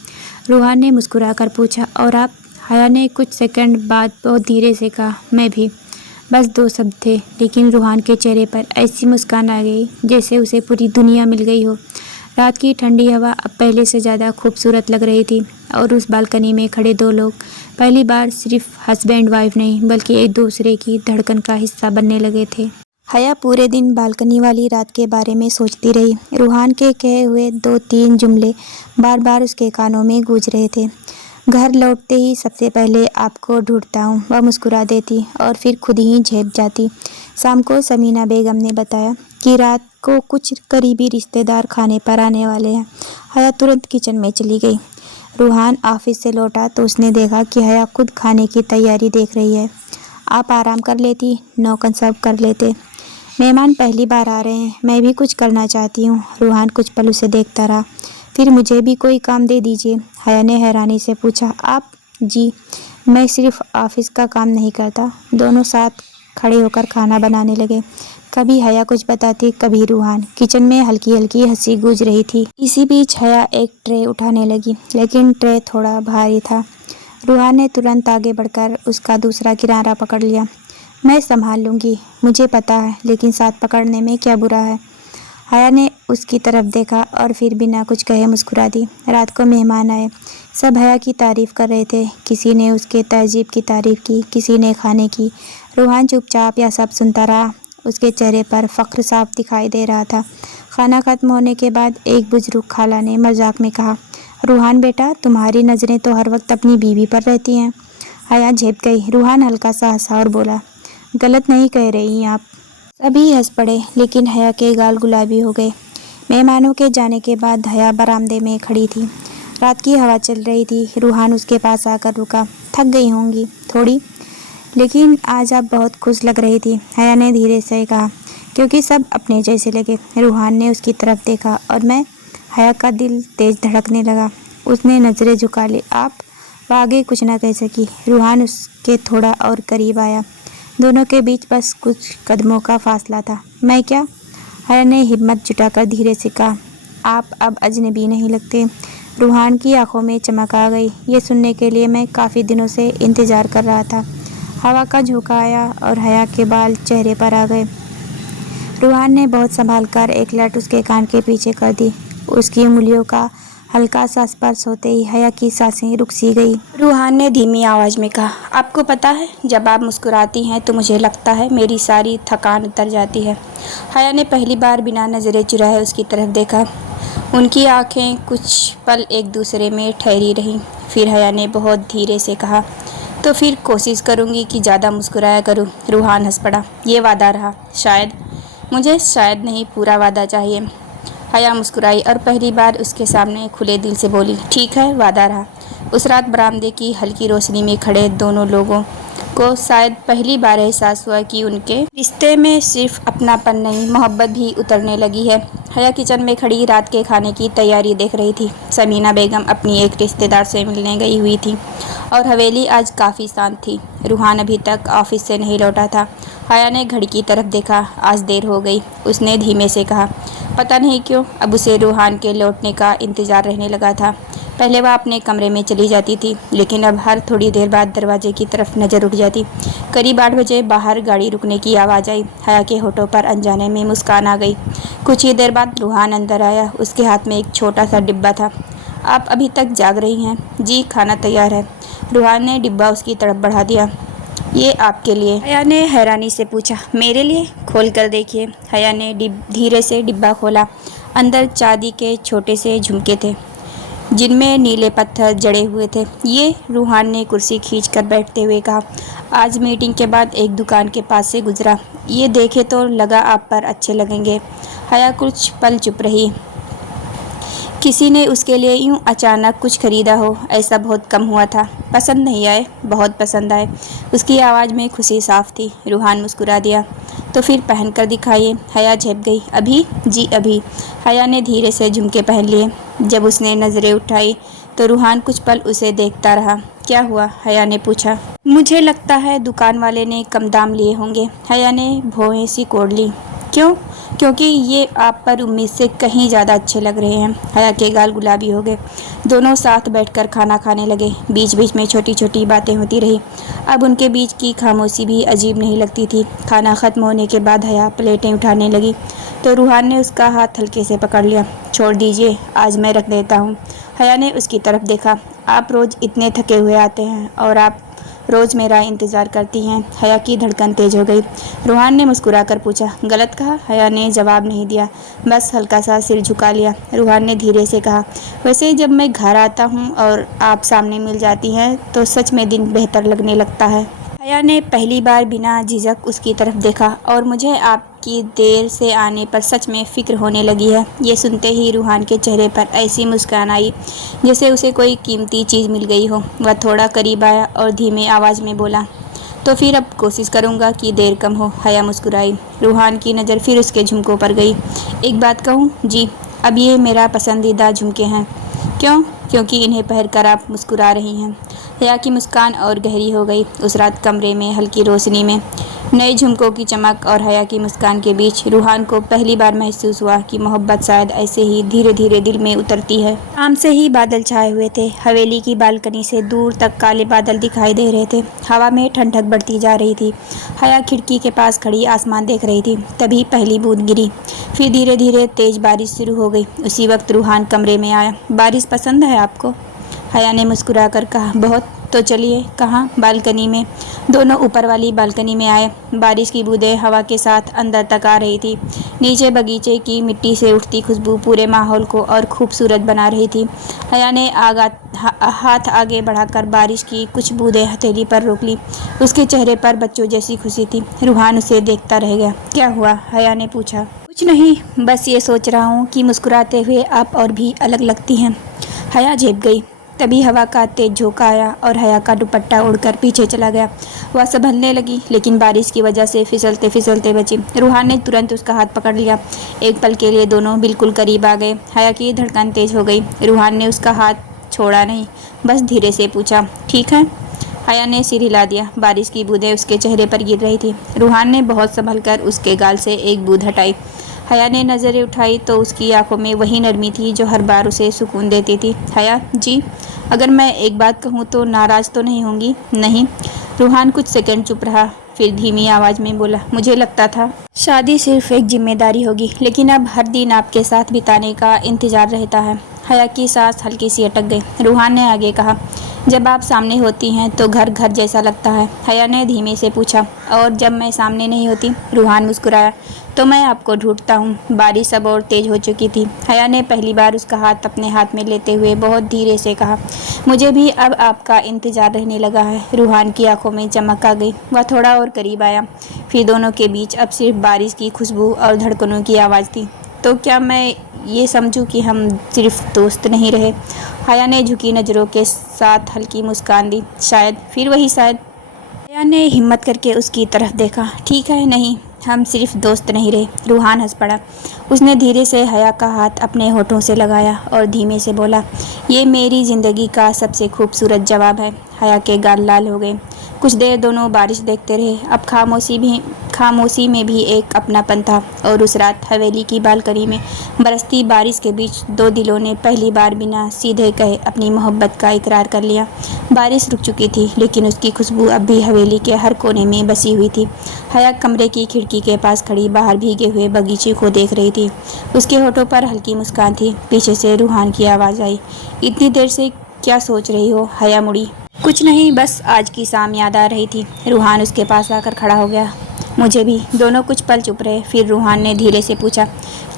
रूहान ने मुस्कुराकर पूछा, और आप? हया ने कुछ सेकंड बाद बहुत धीरे से कहा, मैं भी। बस 2 शब्द थे, लेकिन रूहान के चेहरे पर ऐसी मुस्कान आ गई जैसे उसे पूरी दुनिया मिल गई हो। रात की ठंडी हवा अब पहले से ज़्यादा खूबसूरत लग रही थी और उस बालकनी में खड़े 2 लोग पहली बार सिर्फ हस्बैंड वाइफ नहीं बल्कि एक दूसरे की धड़कन का हिस्सा बनने लगे थे। हया पूरे दिन बालकनी वाली रात के बारे में सोचती रही। रूहान के कहे हुए 2-3 जुमले बार बार उसके कानों में गूंज रहे थे। घर लौटते ही सबसे पहले आपको ढूंढता हूँ। वह मुस्कुरा देती और फिर खुद ही झेप जाती। शाम को समीना बेगम ने बताया कि रात को कुछ करीबी रिश्तेदार खाने पर आने वाले हैं। हया तुरंत किचन में चली गई। रूहान ऑफिस से लौटा तो उसने देखा कि हया खुद खाने की तैयारी देख रही है। आप आराम कर लेती, नौकर सब कर लेते। मेहमान पहली बार आ रहे हैं, मैं भी कुछ करना चाहती हूँ। रूहान कुछ पल उसे देखता रहा। फिर मुझे भी कोई काम दे दीजिए। हया ने हैरानी से पूछा, आप? जी, मैं सिर्फ ऑफिस का काम नहीं करता। दोनों साथ खड़े होकर खाना बनाने लगे। कभी हया कुछ बताती, कभी रूहान। किचन में हल्की हल्की हंसी गूंज रही थी। इसी बीच हया एक ट्रे उठाने लगी, लेकिन ट्रे थोड़ा भारी था। रूहान ने तुरंत आगे बढ़कर उसका दूसरा किनारा पकड़ लिया। मैं संभाल लूँगी, मुझे पता है, लेकिन साथ पकड़ने में क्या बुरा है? हया ने उसकी तरफ देखा और फिर बिना कुछ कहे मुस्कुरा दी। रात को मेहमान आए। सब हया की तारीफ़ कर रहे थे। किसी ने उसके तहज़ीब की तारीफ़ की, किसी ने खाने की। रूहान चुपचाप यह सब सुनता रहा। उसके चेहरे पर फ़ख्र साफ दिखाई दे रहा था। खाना खत्म होने के बाद एक बुजुर्ग खाला ने मजाक में कहा, रूहान बेटा, तुम्हारी नज़रें तो हर वक्त अपनी बीवी पर रहती हैं। हया झेप गई। रूहान हल्का सा हंसा और बोला, गलत नहीं कह रही आप। सभी हंस पड़े, लेकिन हया के गाल गुलाबी हो गए। मेहमानों के जाने के बाद हया बरामदे में खड़ी थी। रात की हवा चल रही थी। रूहान उसके पास आकर रुका। थक गई होंगी थोड़ी, लेकिन आज आप बहुत खुश लग रही थी, हया ने धीरे से कहा, क्योंकि सब अपने जैसे लगे। रूहान ने उसकी तरफ देखा और मैं। हया का दिल तेज धड़कने लगा। उसने नज़रें झुका ली। आप? वह आगे कुछ न कह सकी। रूहान उसके थोड़ा और करीब आया। दोनों के बीच बस कुछ कदमों का फासला था। मैं क्या? हया ने हिम्मत जुटाकर धीरे से कहा, आप अब अजनबी नहीं लगते। रूहान की आंखों में चमक आ गई। ये सुनने के लिए मैं काफ़ी दिनों से इंतज़ार कर रहा था। हवा का झोंका आया और हया के बाल चेहरे पर आ गए। रूहान ने बहुत संभाल कर एक लट उसके कान के पीछे कर दी। उसकी उंगलियों का हल्का सा स्पर्श होते ही हया की सांसें रुक सी गई। रूहान ने धीमी आवाज़ में कहा, आपको पता है, जब आप मुस्कुराती हैं तो मुझे लगता है मेरी सारी थकान उतर जाती है। हया ने पहली बार बिना नज़रें चुराए उसकी तरफ देखा। उनकी आंखें कुछ पल एक दूसरे में ठहरी रहीं। फिर हया ने बहुत धीरे से कहा, तो फिर कोशिश करूँगी कि ज़्यादा मुस्कुराया करूँ। रूहान हंस पड़ा। ये वादा रहा? शायद। मुझे शायद नहीं, पूरा वादा चाहिए। हया मुस्कुराई और पहली बार उसके सामने खुले दिल से बोली, ठीक है, वादा रहा। उस रात बरामदे की हल्की रोशनी में खड़े दोनों लोगों को शायद पहली बार एहसास हुआ कि उनके रिश्ते में सिर्फ अपनापन नहीं, मोहब्बत भी उतरने लगी है। हया किचन में खड़ी रात के खाने की तैयारी देख रही थी। समीना बेगम अपनी एक रिश्तेदार से मिलने गई हुई थी और हवेली आज काफ़ी शांत थी। रूहान अभी तक ऑफिस से नहीं लौटा था। हया ने घड़ी की तरफ देखा। आज देर हो गई। उसने धीमे से कहा, पता नहीं क्यों अब उसे रूहान के लौटने का इंतज़ार रहने लगा था। पहले वह अपने कमरे में चली जाती थी, लेकिन अब हर थोड़ी देर बाद दरवाजे की तरफ नज़र उठ जाती। करीब 8 बजे बाहर गाड़ी रुकने की आवाज़ आई। हया के होठों पर अनजाने में मुस्कान आ गई। कुछ ही देर बाद रूहान अंदर आया। उसके हाथ में एक छोटा सा डिब्बा था। आप अभी तक जाग रही हैं? जी, खाना तैयार है। रूहान ने डिब्बा उसकी तरफ बढ़ा दिया। ये आपके लिए। हया ने हैरानी से पूछा, मेरे लिए? खोल कर देखिए। हया ने धीरे से डिब्बा खोला। अंदर चांदी के छोटे से झुमके थे जिनमें नीले पत्थर जड़े हुए थे। ये, रूहान ने कुर्सी खींचकर बैठते हुए कहा। आज मीटिंग के बाद एक दुकान के पास से गुजरा, ये देखे तो लगा आप पर अच्छे लगेंगे। हया कुछ पल चुप रही। किसी ने उसके लिए यूं अचानक कुछ खरीदा हो, ऐसा बहुत कम हुआ था। पसंद नहीं आए? बहुत पसंद आए। उसकी आवाज़ में खुशी साफ थी। रूहान मुस्कुरा दिया। तो फिर पहन कर दिखाइए। हया झेप गई। अभी? जी अभी। हया ने धीरे से झुमके पहन लिए। जब उसने नज़रें उठाई तो रूहान कुछ पल उसे देखता रहा। क्या हुआ? हया ने पूछा। मुझे लगता है दुकान वाले ने कम दाम लिए होंगे। हया ने भौहें सी कोड़ ली। क्यों? क्योंकि ये आप पर उम्मीद से कहीं ज़्यादा अच्छे लग रहे हैं। हया के गाल गुलाबी हो गए। दोनों साथ बैठकर खाना खाने लगे। बीच बीच में छोटी छोटी बातें होती रही। अब उनके बीच की खामोशी भी अजीब नहीं लगती थी। खाना ख़त्म होने के बाद हया प्लेटें उठाने लगी तो रूहान ने उसका हाथ हल्के से पकड़ लिया। छोड़ दीजिए, आज मैं रख देता हूँ। हया ने उसकी तरफ देखा। आप रोज़ इतने थके हुए आते हैं और आप रोज़ मेरा इंतज़ार करती हैं। हया की धड़कन तेज हो गई। रूहान ने मुस्कुराकर पूछा, गलत कहा? हया ने जवाब नहीं दिया, बस हल्का सा सिर झुका लिया। रूहान ने धीरे से कहा, वैसे जब मैं घर आता हूँ और आप सामने मिल जाती हैं तो सच में दिन बेहतर लगने लगता है। हया ने पहली बार बिना झिझक उसकी तरफ देखा। और मुझे आपकी देर से आने पर सच में फ़िक्र होने लगी है। ये सुनते ही रूहान के चेहरे पर ऐसी मुस्कान आई जैसे उसे कोई कीमती चीज़ मिल गई हो। वह थोड़ा करीब आया और धीमे आवाज़ में बोला, तो फिर अब कोशिश करूँगा कि देर कम हो। हया मुस्कुराई। रूहान की नज़र फिर उसके झुमकों पर गई। एक बात कहूँ? जी। अब ये मेरा पसंदीदा झुमके हैं। क्यों? क्योंकि इन्हें पहनकर आप मुस्कुरा रही हैं। हया की मुस्कान और गहरी हो गई। उस रात कमरे में हल्की रोशनी में नए झुमकों की चमक और हया की मुस्कान के बीच रूहान को पहली बार महसूस हुआ कि मोहब्बत शायद ऐसे ही धीरे धीरे दिल में उतरती है। शाम से ही बादल छाए हुए थे। हवेली की बालकनी से दूर तक काले बादल दिखाई दे रहे थे। हवा में ठंडक बढ़ती जा रही थी। हया खिड़की के पास खड़ी आसमान देख रही थी। तभी पहली बूंद गिरी। फिर धीरे धीरे तेज बारिश शुरू हो गई। उसी वक्त रूहान कमरे में आया। बारिश पसंद है आपको? हया ने मुस्कुराकर कहा, बहुत। तो चलिए। कहाँ? बालकनी में। दोनों ऊपर वाली बालकनी में आए। बारिश की बूंदें हवा के साथ अंदर तक आ रही थी। नीचे बगीचे की मिट्टी से उठती खुशबू पूरे माहौल को और खूबसूरत बना रही थी। हया ने हाथ आगे बढ़ाकर बारिश की कुछ बूंदें हथेली पर रोक ली। उसके चेहरे पर बच्चों जैसी खुशी थी। रूहान उसे देखता रह गया। क्या हुआ? हया ने पूछा। कुछ नहीं, बस ये सोच रहा हूँ कि मुस्कुराते हुए आप और भी अलग लगती हैं। हया झेप गई। तभी हवा का तेज झोंका आया और हया का दुपट्टा उड़कर पीछे चला गया। वह संभलने लगी लेकिन बारिश की वजह से फिसलते फिसलते बची। रूहान ने तुरंत उसका हाथ पकड़ लिया। एक पल के लिए दोनों बिल्कुल करीब आ गए। हया की धड़कन तेज हो गई। रूहान ने उसका हाथ छोड़ा नहीं, बस धीरे से पूछा, ठीक है? हया ने सिर हिला दिया। बारिश की बूंदें उसके चेहरे पर गिर रही थी। रूहान ने बहुत संभल कर उसके गाल से एक बूंद हटाई। हया ने नज़रें उठाई तो उसकी आंखों में वही नरमी थी जो हर बार उसे सुकून देती थी। हया जी, अगर मैं एक बात कहूँ तो नाराज़ तो नहीं होंगी? नहीं। रूहान कुछ सेकंड चुप रहा, फिर धीमी आवाज़ में बोला, मुझे लगता था शादी सिर्फ एक जिम्मेदारी होगी, लेकिन अब हर दिन आपके साथ बिताने का इंतज़ार रहता है। हया की सांस हल्की सी अटक गई। रूहान ने आगे कहा, जब आप सामने होती हैं तो घर घर जैसा लगता है। हया ने धीमे से पूछा, और जब मैं सामने नहीं होती? रूहान मुस्कुराया, तो मैं आपको ढूंढता हूँ। बारिश अब और तेज हो चुकी थी। हया ने पहली बार उसका हाथ अपने हाथ में लेते हुए बहुत धीरे से कहा, मुझे भी अब आपका इंतज़ार रहने लगा है। रूहान की आंखों में चमक आ गई। वह थोड़ा और करीब आया। फिर दोनों के बीच अब सिर्फ बारिश की खुशबू और धड़कनों की आवाज़ थी। तो क्या मैं ये समझूं कि हम सिर्फ दोस्त नहीं रहे? हया ने झुकी नज़रों के साथ हल्की मुस्कान दी। शायद, फिर वही शायद। हया ने हिम्मत करके उसकी तरफ देखा। ठीक है, नहीं, हम सिर्फ दोस्त नहीं रहे। रूहान हंस पड़ा। उसने धीरे से हया का हाथ अपने होठों से लगाया और धीमे से बोला, ये मेरी ज़िंदगी का सबसे खूबसूरत जवाब है। हया के गाल लाल हो गए। कुछ देर दोनों बारिश देखते रहे। अब खामोशी में भी एक अपनापन था। और उस रात हवेली की बालकनी में बरसती बारिश के बीच दो दिलों ने पहली बार बिना सीधे कहे अपनी मोहब्बत का इकरार कर लिया। बारिश रुक चुकी थी लेकिन उसकी खुशबू अब भी हवेली के हर कोने में बसी हुई थी। हया कमरे की खिड़की के पास खड़ी बाहर भीगे हुए बगीचे को देख रही थी। उसके होठों पर हल्की मुस्कान थी। पीछे से रूहान की आवाज़ आई, इतनी देर से क्या सोच रही हो? हया मुड़ी। कुछ नहीं, बस आज की शाम याद आ रही थी। रूहान उसके पास आकर खड़ा हो गया। मुझे भी। दोनों कुछ पल चुप रहे। फिर रूहान ने धीरे से पूछा,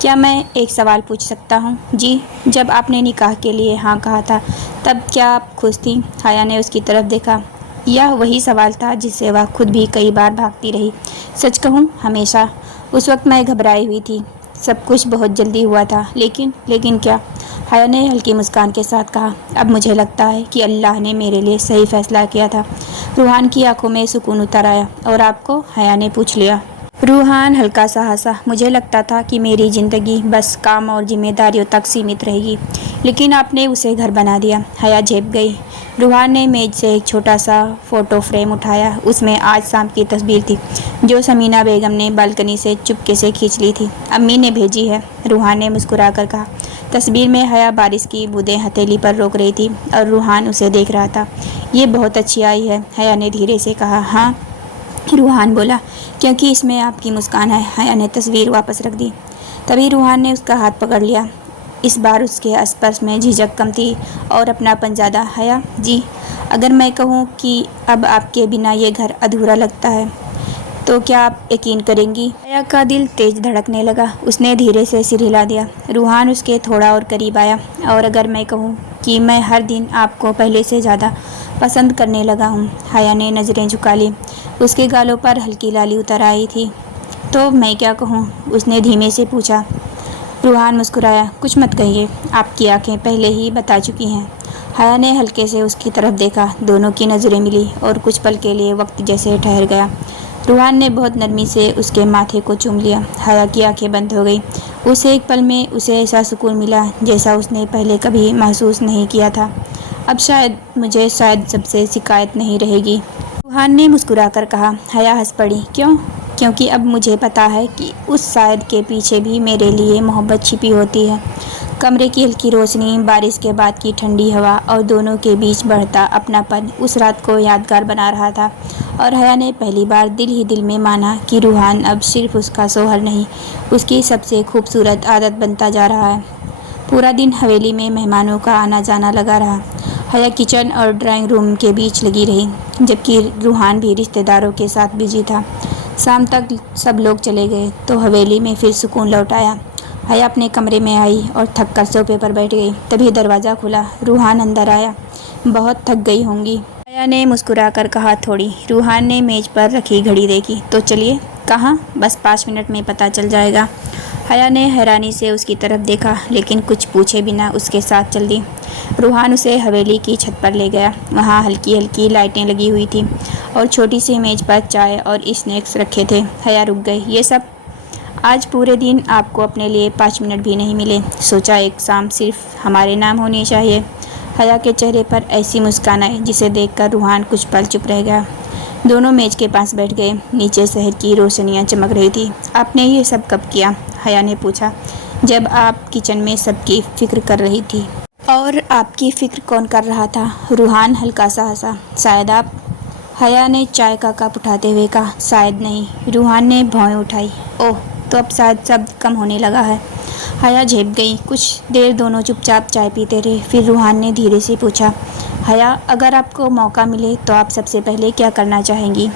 क्या मैं एक सवाल पूछ सकता हूँ? जी। जब आपने निकाह के लिए हाँ कहा था तब क्या आप खुश थी? हया ने उसकी तरफ देखा। यह वही सवाल था जिससे वह खुद भी कई बार भागती रही। सच कहूँ, हमेशा। उस वक्त मैं घबराई हुई थी। सब कुछ बहुत जल्दी हुआ था। लेकिन क्या? हया ने हल्की मुस्कान के साथ कहा, अब मुझे लगता है कि अल्लाह ने मेरे लिए सही फैसला किया था। रूहान की आंखों में सुकून उतर आया। और आपको? हया ने पूछ लिया। रूहान हल्का सा हंसा। मुझे लगता था कि मेरी ज़िंदगी बस काम और जिम्मेदारियों तक सीमित रहेगी, लेकिन आपने उसे घर बना दिया। हया झेप गई। रूहान ने मेज से एक छोटा सा फ़ोटो फ्रेम उठाया। उसमें आज शाम की तस्वीर थी जो समीना बेगम ने बालकनी से चुपके से खींच ली थी। अम्मी ने भेजी है, रूहान ने मुस्कुराकर कहा। तस्वीर में हया बारिश की बूंदें हथेली पर रोक रही थी और रूहान उसे देख रहा था। ये बहुत अच्छी आई है, हया ने धीरे से कहा। हाँ, रूहान बोला, क्योंकि इसमें आपकी मुस्कान है। हया ने तस्वीर वापस रख दी। तभी रूहान ने उसका हाथ पकड़ लिया। इस बार उसके स्पर्श में झिझक कम थी और अपनापन ज़्यादा। हया जी, अगर मैं कहूँ कि अब आपके बिना ये घर अधूरा लगता है तो क्या आप यकीन करेंगी? हया का दिल तेज धड़कने लगा। उसने धीरे से सिर हिला दिया। रूहान उसके थोड़ा और करीब आया। और अगर मैं कहूँ कि मैं हर दिन आपको पहले से ज़्यादा पसंद करने लगा हूँ। हया ने नज़रें झुका ली। उसके गालों पर हल्की लाली उतर आई थी। तो मैं क्या कहूँ? उसने धीमे से पूछा। रूहान मुस्कुराया। कुछ मत कहिए, आपकी आंखें पहले ही बता चुकी हैं। हया ने हल्के से उसकी तरफ देखा। दोनों की नज़रें मिली और कुछ पल के लिए वक्त जैसे ठहर गया। रूहान ने बहुत नरमी से उसके माथे को चूम लिया। हया की आंखें बंद हो गई। उसे एक पल में उसे ऐसा सुकून मिला जैसा उसने पहले कभी महसूस नहीं किया था। अब मुझे शायद सबसे शिकायत नहीं रहेगी, रूहान ने मुस्कुराकर कहा। हया हंस पड़ी। क्यों? क्योंकि अब मुझे पता है कि उस शायद के पीछे भी मेरे लिए मोहब्बत छिपी होती है। कमरे की हल्की रोशनी, बारिश के बाद की ठंडी हवा और दोनों के बीच बढ़ता अपनापन उस रात को यादगार बना रहा था। और हया ने पहली बार दिल ही दिल में माना कि रूहान अब सिर्फ उसका शौहर नहीं, उसकी सबसे खूबसूरत आदत बनता जा रहा है। पूरा दिन हवेली में मेहमानों का आना जाना लगा रहा। हया किचन और ड्राइंग रूम के बीच लगी रही, जबकि रूहान भी रिश्तेदारों के साथ बिजी था। शाम तक सब लोग चले गए तो हवेली में फिर सुकून लौट आया। हया अपने कमरे में आई और थक कर सोफे पर बैठ गई। तभी दरवाज़ा खुला। रूहान अंदर आया। बहुत थक गई होंगी, हया ने मुस्कुराकर कहा। थोड़ी। रूहान ने मेज पर रखी घड़ी देखी। तो चलिए। कहाँ? बस 5 मिनट में पता चल जाएगा। हया ने हैरानी से उसकी तरफ देखा, लेकिन कुछ पूछे बिना उसके साथ चल दी। रूहान उसे हवेली की छत पर ले गया। वहाँ हल्की हल्की लाइटें लगी हुई थी और छोटी सी मेज पर चाय और स्नैक्स रखे थे। हया रुक गई। ये सब? आज पूरे दिन आपको अपने लिए 5 मिनट भी नहीं मिले। सोचा एक शाम सिर्फ हमारे नाम होनी चाहिए। हया के चेहरे पर ऐसी मुस्कान आई जिसे देखकर रूहान कुछ पल चुप रह गया। दोनों मेज के पास बैठ गए। नीचे शहर की रोशनियां चमक रही थी। आपने ये सब कब किया? हया ने पूछा। जब आप किचन में सबकी फिक्र कर रही थी। और आपकी फिक्र कौन कर रहा था? रूहान हल्का सा हंसा। शायद आप। हया ने चाय का कप उठाते हुए कहा। शायद नहीं। रूहान ने भौं उठाई। ओह, तो अब शायद शब्द कम होने लगा है। हया झेप गई। कुछ देर दोनों चुपचाप चाय पीते रहे। फिर रूहान ने धीरे से पूछा, हया, अगर आपको मौका मिले तो आप सबसे पहले क्या करना चाहेंगी?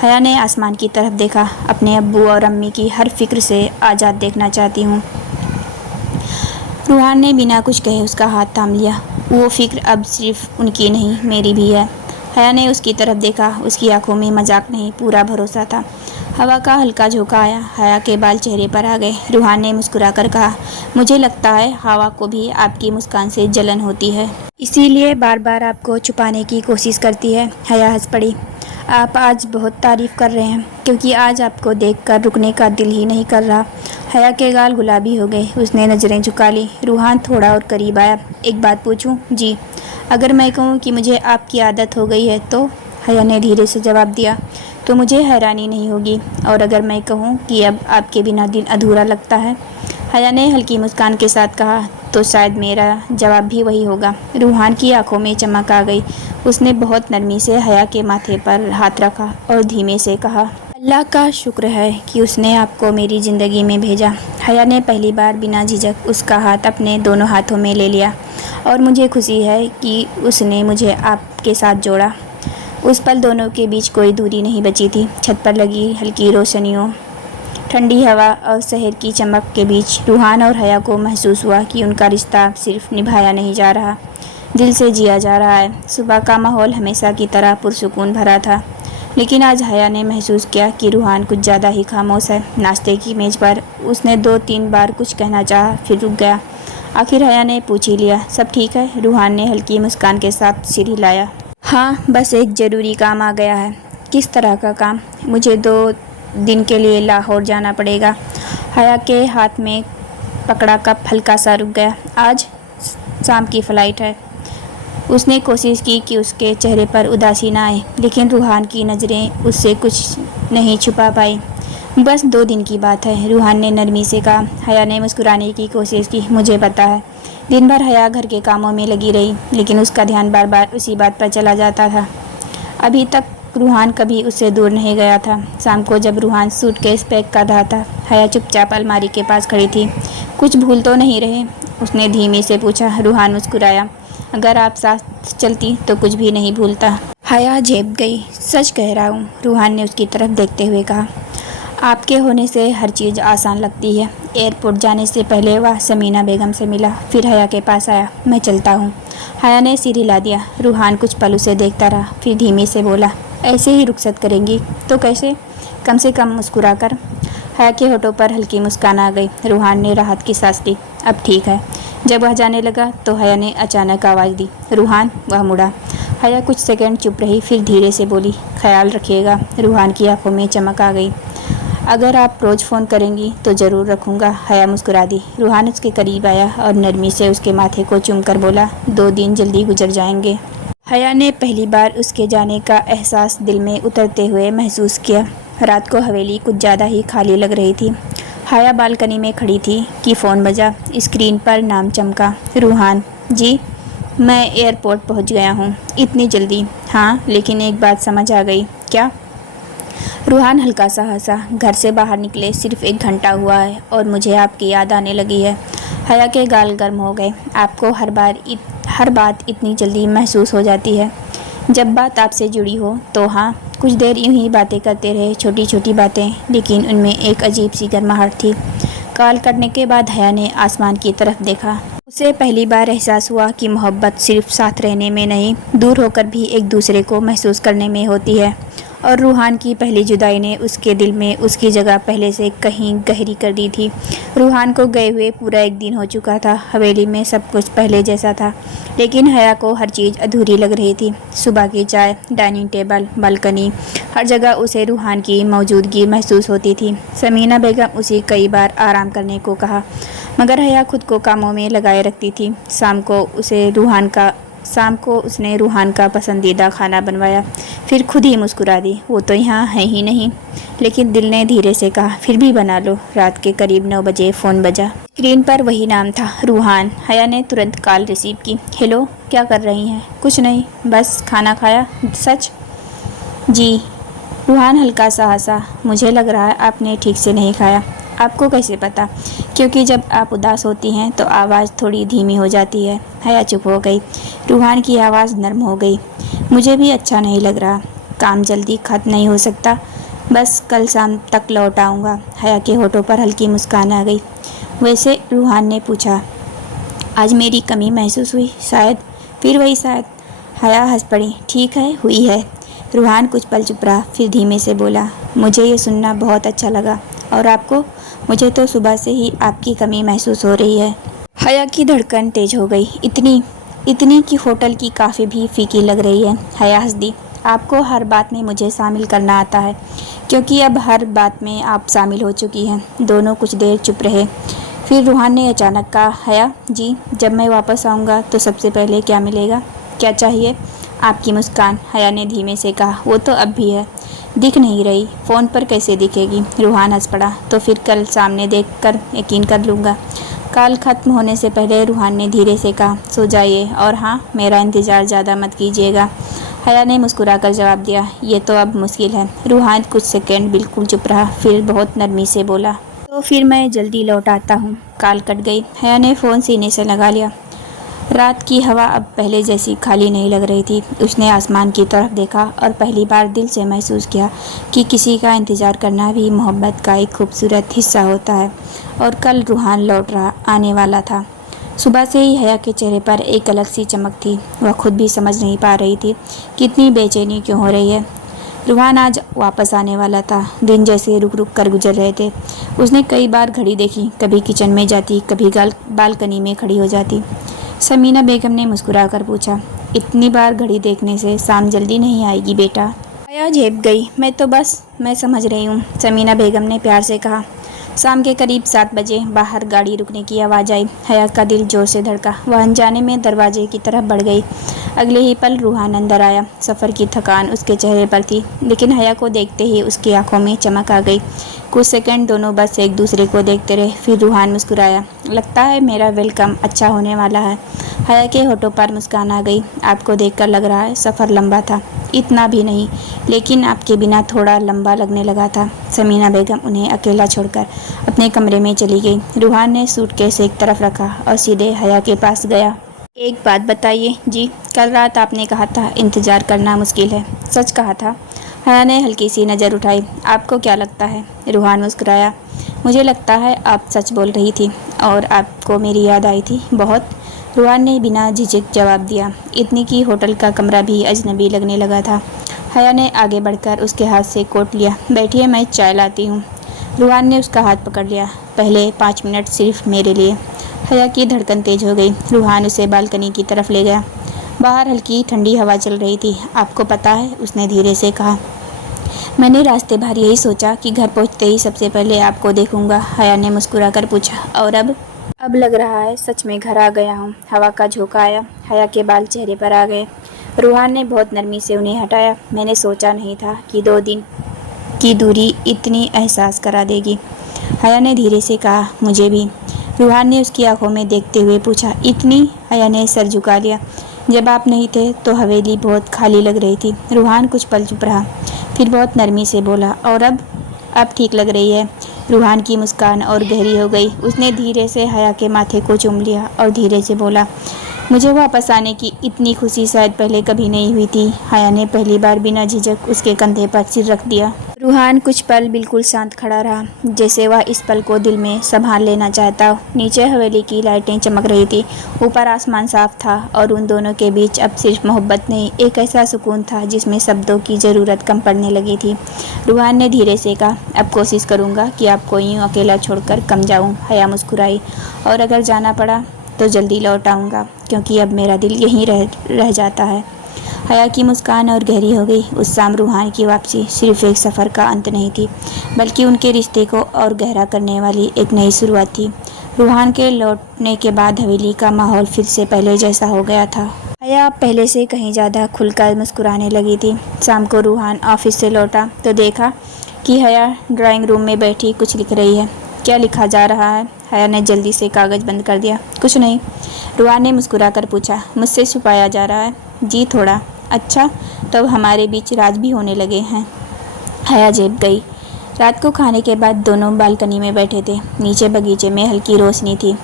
हया ने आसमान की तरफ देखा। अपने अब्बू और अम्मी की हर फिक्र से आज़ाद देखना चाहती हूँ। रूहान ने बिना कुछ कहे उसका हाथ थाम लिया। वो फिक्र अब सिर्फ उनकी नहीं, मेरी भी है। हया ने उसकी तरफ देखा। उसकी आंखों में मजाक नहीं, पूरा भरोसा था। हवा का हल्का झोंका आया। हया के बाल चेहरे पर आ गए। रूहान ने मुस्कुराकर कहा, मुझे लगता है हवा को भी आपकी मुस्कान से जलन होती है, इसीलिए बार बार आपको छुपाने की कोशिश करती है। हया हंस पड़ी। आप आज बहुत तारीफ़ कर रहे हैं, क्योंकि आज आपको देखकर रुकने का दिल ही नहीं कर रहा। हया के गाल गुलाबी हो गए। उसने नज़रें झुका ली। रूहान थोड़ा और करीब आया। एक बात पूछूं? जी। अगर मैं कहूँ कि मुझे आपकी आदत हो गई है तो? हया ने धीरे से जवाब दिया। तो मुझे हैरानी नहीं होगी। और अगर मैं कहूँ कि अब आपके बिना दिन अधूरा लगता है? हया ने हल्की मुस्कान के साथ कहा। तो शायद मेरा जवाब भी वही होगा। रूहान की आंखों में चमक आ गई। उसने बहुत नरमी से हया के माथे पर हाथ रखा और धीमे से कहा, अल्लाह का शुक्र है कि उसने आपको मेरी ज़िंदगी में भेजा। हया ने पहली बार बिना झिझक उसका हाथ अपने दोनों हाथों में ले लिया और मुझे खुशी है कि उसने मुझे आपके साथ जोड़ा। उस पल दोनों के बीच कोई दूरी नहीं बची थी। छत पर लगी हल्की रोशनियों, ठंडी हवा और शहर की चमक के बीच रूहान और हया को महसूस हुआ कि उनका रिश्ता सिर्फ निभाया नहीं जा रहा, दिल से जिया जा रहा है। सुबह का माहौल हमेशा की तरह पुरसुकून भरा था, लेकिन आज हया ने महसूस किया कि रूहान कुछ ज़्यादा ही खामोश है। नाश्ते की मेज़ पर उसने 2-3 बार कुछ कहना चाहा, फिर रुक गया। आखिर हया ने पूछ ही लिया, सब ठीक है? रूहान ने हल्की मुस्कान के साथ सिर हिलाया। हाँ, बस एक ज़रूरी काम आ गया है। किस तरह का काम? मुझे 2 दिन के लिए लाहौर जाना पड़ेगा। हया के हाथ में पकड़ा कप हल्का सा रुक गया। आज शाम की फ़्लाइट है। उसने कोशिश की कि उसके चेहरे पर उदासी ना आए, लेकिन रूहान की नज़रें उससे कुछ नहीं छुपा पाई। बस 2 दिन की बात है, रूहान ने नरमी से कहा। हया ने मुस्कुराने की कोशिश की। मुझे पता है। दिन भर हया घर के कामों में लगी रही, लेकिन उसका ध्यान बार बार उसी बात पर चला जाता था। अभी तक रूहान कभी उससे दूर नहीं गया था। शाम को जब रूहान सूटकेस पैक कर रहा था, हया चुपचाप अलमारी के पास खड़ी थी। कुछ भूल तो नहीं रहे? उसने धीमे से पूछा। रूहान मुस्कुराया। अगर आप साथ चलती तो कुछ भी नहीं भूलता। हया झेप गई। सच कह रहा हूँ, रूहान ने उसकी तरफ देखते हुए कहा। आपके होने से हर चीज़ आसान लगती है। एयरपोर्ट जाने से पहले वह समीना बेगम से मिला, फिर हया के पास आया। मैं चलता हूँ। हया ने सिर हिला दिया। रूहान कुछ पल उसे देखता रहा, फिर धीमे से बोला, ऐसे ही रुखसत करेंगी तो कैसे? कम से कम मुस्कुरा कर। हया के होठों पर हल्की मुस्कान आ गई। रूहान ने राहत की सांस ली। अब ठीक है। जब वह जाने लगा तो हया ने अचानक आवाज़ दी, रूहान। वह मुड़ा। हया कुछ सेकंड चुप रही, फिर धीरे से बोली, ख्याल रखिएगा। रूहान की आंखों में चमक आ गई। अगर आप रोज़ फ़ोन करेंगी तो ज़रूर रखूँगा। हया मुस्कुरा दी। रूहान उसके करीब आया और नरमी से उसके माथे को चूमकर बोला, 2 दिन जल्दी गुजर जाएंगे। हया ने पहली बार उसके जाने का एहसास दिल में उतरते हुए महसूस किया। रात को हवेली कुछ ज़्यादा ही खाली लग रही थी। हया बालकनी में खड़ी थी कि फ़ोन बजा। स्क्रीन पर नाम चमका, रूहान। जी, मैं एयरपोर्ट पहुंच गया हूं। इतनी जल्दी? हाँ, लेकिन एक बात समझ आ गई। क्या? रूहान हल्का सा हंसा। घर से बाहर निकले सिर्फ 1 घंटा हुआ है और मुझे आपकी याद आने लगी है। हया के गाल गर्म हो गए। आपको हर बात इतनी जल्दी महसूस हो जाती है? जब बात आपसे जुड़ी हो तो हाँ। कुछ देर यूं ही बातें करते रहे, छोटी छोटी बातें, लेकिन उनमें एक अजीब सी गर्माहट थी। कॉल करने के बाद हया ने आसमान की तरफ देखा। उसे पहली बार एहसास हुआ कि मोहब्बत सिर्फ साथ रहने में नहीं, दूर होकर भी एक दूसरे को महसूस करने में होती है। और रूहान की पहली जुदाई ने उसके दिल में उसकी जगह पहले से कहीं गहरी कर दी थी। रूहान को गए हुए पूरा 1 दिन हो चुका था। हवेली में सब कुछ पहले जैसा था, लेकिन हया को हर चीज़ अधूरी लग रही थी। सुबह की चाय, डाइनिंग टेबल, बालकनी, हर जगह उसे रूहान की मौजूदगी महसूस होती थी। समीना बेगम उसे कई बार आराम करने को कहा, मगर हया खुद को कामों में लगाए रखती थी। शाम को उसने रूहान का पसंदीदा खाना बनवाया, फिर खुद ही मुस्कुरा दी। वो तो यहाँ है ही नहीं। लेकिन दिल ने धीरे से कहा, फिर भी बना लो। रात के करीब 9 बजे फ़ोन बजा। स्क्रीन पर वही नाम था, रूहान। हया ने तुरंत कॉल रिसीव की। हेलो, क्या कर रही हैं? कुछ नहीं, बस खाना खाया। सच? जी। रूहान हल्का सा हंसा। मुझे लग रहा है आपने ठीक से नहीं खाया। आपको कैसे पता? क्योंकि जब आप उदास होती हैं तो आवाज़ थोड़ी धीमी हो जाती है। हया चुप हो गई। रूहान की आवाज़ नर्म हो गई। मुझे भी अच्छा नहीं लग रहा। काम जल्दी ख़त्म नहीं हो सकता? बस कल शाम तक लौट आऊँगा। हया के होठों पर हल्की मुस्कान आ गई। वैसे? रूहान ने पूछा। आज मेरी कमी महसूस हुई शायद? फिर वही शायद। हया हंस पड़ी। ठीक है, हुई है। रूहान कुछ पल चुप रहा, फिर धीमे से बोला, मुझे ये सुनना बहुत अच्छा लगा। और आपको? मुझे तो सुबह से ही आपकी कमी महसूस हो रही है। हया की धड़कन तेज हो गई। इतनी कि होटल की कॉफ़ी भी फीकी लग रही है। हया हंस दी। आपको हर बात में मुझे शामिल करना आता है, क्योंकि अब हर बात में आप शामिल हो चुकी हैं। दोनों कुछ देर चुप रहे। फिर रूहान ने अचानक कहा, हया जी, जब मैं वापस आऊँगा तो सबसे पहले क्या मिलेगा? क्या चाहिए? आपकी मुस्कान। हया ने धीमे से कहा। वो तो अब भी है, दिख नहीं रही। फ़ोन पर कैसे दिखेगी? रूहान हंस पड़ा। तो फिर कल सामने देखकर यकीन कर लूँगा। कॉल ख़त्म होने से पहले रूहान ने धीरे से कहा, सो जाइए, और हाँ, मेरा इंतज़ार ज़्यादा मत कीजिएगा। हया ने मुस्कुराकर जवाब दिया, ये तो अब मुश्किल है। रूहान कुछ सेकंड बिल्कुल चुप रहा, फिर बहुत नरमी से बोला, तो फिर मैं जल्दी लौट आता हूँ। कॉल कट गई। हया ने फ़ोन सीने से लगा लिया। रात की हवा अब पहले जैसी खाली नहीं लग रही थी। उसने आसमान की तरफ देखा और पहली बार दिल से महसूस किया कि किसी का इंतज़ार करना भी मोहब्बत का एक खूबसूरत हिस्सा होता है। और कल रूहान लौट रहा आने वाला था। सुबह से ही हया के चेहरे पर एक अलग सी चमक थी। वह खुद भी समझ नहीं पा रही थी कि इतनी बेचैनी क्यों हो रही है। रूहान आज वापस आने वाला था। दिन जैसे रुक रुक कर गुजर रहे थे। उसने कई बार घड़ी देखी, कभी किचन में जाती, कभी बालकनी में खड़ी हो जाती। समीना बेगम ने मुस्कुराकर पूछा, इतनी बार घड़ी देखने से शाम जल्दी नहीं आएगी बेटा? हया झेप गई। मैं समझ रही हूँ, समीना बेगम ने प्यार से कहा। शाम के करीब 7 बजे बाहर गाड़ी रुकने की आवाज़ आई। हया का दिल जोर से धड़का। वह अनजाने में दरवाजे की तरफ बढ़ गई। अगले ही पल रूहान अंदर आया। सफ़र की थकान उसके चेहरे पर थी, लेकिन हया को देखते ही उसकी आंखों में चमक आ गई। कुछ सेकंड दोनों बस एक दूसरे को देखते रहे। फिर रूहान मुस्कुराया, लगता है मेरा वेलकम अच्छा होने वाला है। हया के होठों पर मुस्कान आ गई। आपको देखकर लग रहा है सफ़र लंबा था। इतना भी नहीं, लेकिन आपके बिना थोड़ा लंबा लगने लगा था। समीना बेगम उन्हें अकेला छोड़कर अपने कमरे में चली गई। रूहान ने सूटकेस एक तरफ रखा और सीधे हया के पास गया। एक बात बताइए जी, कल रात आपने कहा था इंतज़ार करना मुश्किल है, सच कहा था? हया ने हल्की सी नज़र उठाई। आपको क्या लगता है? रूहान मुस्कुराया। मुझे लगता है आप सच बोल रही थी और आपको मेरी याद आई थी बहुत। रूहान ने बिना झिझक जवाब दिया। इतनी कि होटल का कमरा भी अजनबी लगने लगा था। हया ने आगे बढ़कर उसके हाथ से कोट लिया। बैठिए, मैं चाय लाती हूँ। रूहान ने उसका हाथ पकड़ लिया। पहले 5 मिनट सिर्फ मेरे लिए। हया की धड़कन तेज हो गई। रूहान उसे बालकनी की तरफ ले गया। बाहर हल्की ठंडी हवा चल रही थी। आपको पता है, उसने धीरे से कहा, मैंने रास्ते भर यही सोचा कि घर पहुंचते ही सबसे पहले आपको देखूंगा। हया ने मुस्कुराकर पूछा, और अब लग रहा है सच में घर आ गया हूँ। हवा का झोंका आया। हया के बाल चेहरे पर आ गए। रूहान ने बहुत नरमी से उन्हें हटाया। मैंने सोचा नहीं था कि 2 दिन की दूरी इतनी एहसास करा देगी। हया ने धीरे से कहा, मुझे भी। रूहान ने उसकी आंखों में देखते हुए पूछा, इतनी? हया ने सर झुका लिया। जब आप नहीं थे तो हवेली बहुत खाली लग रही थी। रूहान कुछ पल चुप रहा, फिर बहुत नरमी से बोला, और अब ठीक लग रही है। रूहान की मुस्कान और गहरी हो गई। उसने धीरे से हया के माथे को चूम लिया और धीरे से बोला, मुझे वापस आने की इतनी खुशी शायद पहले कभी नहीं हुई थी। हया ने पहली बार बिना झिझक उसके कंधे पर सिर रख दिया। रूहान कुछ पल बिल्कुल शांत खड़ा रहा, जैसे वह इस पल को दिल में संभाल लेना चाहता हो। नीचे हवेली की लाइटें चमक रही थी, ऊपर आसमान साफ था और उन दोनों के बीच अब सिर्फ मोहब्बत नहीं, एक ऐसा सुकून था जिसमें शब्दों की ज़रूरत कम पड़ने लगी थी। रूहान ने धीरे से कहा, अब कोशिश करूँगा कि आपको यूँ अकेला छोड़कर कम जाऊँ। हया मुस्कुराई, और अगर जाना पड़ा तो जल्दी लौट आऊँगा, क्योंकि अब मेरा दिल यहीं रह जाता है। हया की मुस्कान और गहरी हो गई। उस शाम रूहान की वापसी सिर्फ एक सफ़र का अंत नहीं थी, बल्कि उनके रिश्ते को और गहरा करने वाली एक नई शुरुआत थी। रूहान के लौटने के बाद हवेली का माहौल फिर से पहले जैसा हो गया था। हया पहले से कहीं ज़्यादा खुलकर मुस्कुराने लगी थी। शाम को रूहान ऑफिस से लौटा तो देखा कि हया ड्राइंग रूम में बैठी कुछ लिख रही है। क्या लिखा जा रहा है? हया ने जल्दी से कागज़ बंद कर दिया। कुछ नहीं। रूहान ने मुस्कुराकर पूछा, मुझसे छुपाया जा रहा है? जी थोड़ा। अच्छा, तो अब हमारे बीच राज भी होने लगे हैं। हया झेप गई। रात को खाने के बाद दोनों बालकनी में बैठे थे। नीचे बगीचे में हल्की रोशनी थी।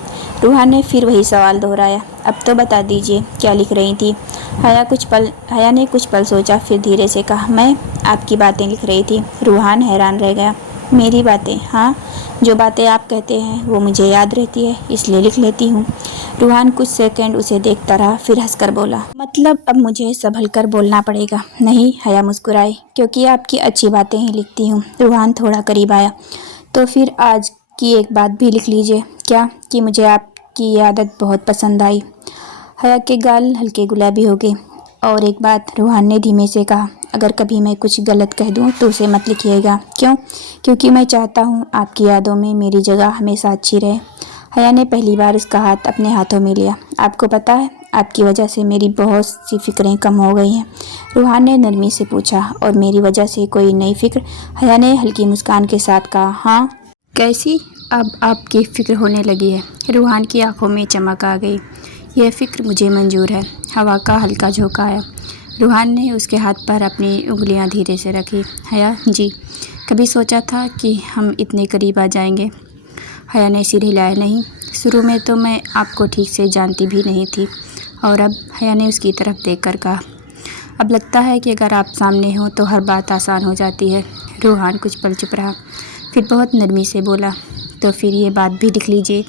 रूहान ने फिर वही सवाल दोहराया, अब तो बता दीजिए, क्या लिख रही थी? हया ने कुछ पल सोचा, फिर धीरे से कहा, मैं आपकी बातें लिख रही थी। रूहान हैरान रह गया। मेरी बातें? हाँ, जो बातें आप कहते हैं वो मुझे याद रहती है, इसलिए लिख लेती हूँ। रूहान कुछ सेकंड उसे देखता रहा, फिर हंसकर बोला, मतलब अब मुझे संभल कर बोलना पड़ेगा? नहीं, हया मुस्कुराई, क्योंकि आपकी अच्छी बातें ही लिखती हूँ। रूहान थोड़ा करीब आया, तो फिर आज की एक बात भी लिख लीजिए। क्या? कि मुझे आपकी आदत बहुत पसंद आई। हया के गाल हल्के गुलाबी हो गए। और एक बात, रूहान ने धीमे से कहा, अगर कभी मैं कुछ गलत कह दूं तो उसे मत लिखिएगा। क्यों? क्योंकि मैं चाहता हूं आपकी यादों में मेरी जगह हमेशा अच्छी रहे। हया ने पहली बार उसका हाथ अपने हाथों में लिया। आपको पता है, आपकी वजह से मेरी बहुत सी फिक्रें कम हो गई हैं। रूहान ने नरमी से पूछा, और मेरी वजह से कोई नई फिक्र? हया ने हल्की मुस्कान के साथ कहा, हाँ। कैसी? अब आपकी फ़िक्र होने लगी है। रूहान की आंखों में चमक आ गई। यह फ़िक्र मुझे मंजूर है। हवा का हल्का झोंका आया। रूहान ने उसके हाथ पर अपनी उंगलियां धीरे से रखी। हया, जी, कभी सोचा था कि हम इतने करीब आ जाएंगे? हया ने सिर हिलाया। नहीं, शुरू में तो मैं आपको ठीक से जानती भी नहीं थी। और अब हया ने उसकी तरफ देखकर कहा, अब लगता है कि अगर आप सामने हो तो हर बात आसान हो जाती है। रूहान कुछ पल चुप रहा, फिर बहुत नरमी से बोला, तो फिर ये बात भी लिख लीजिए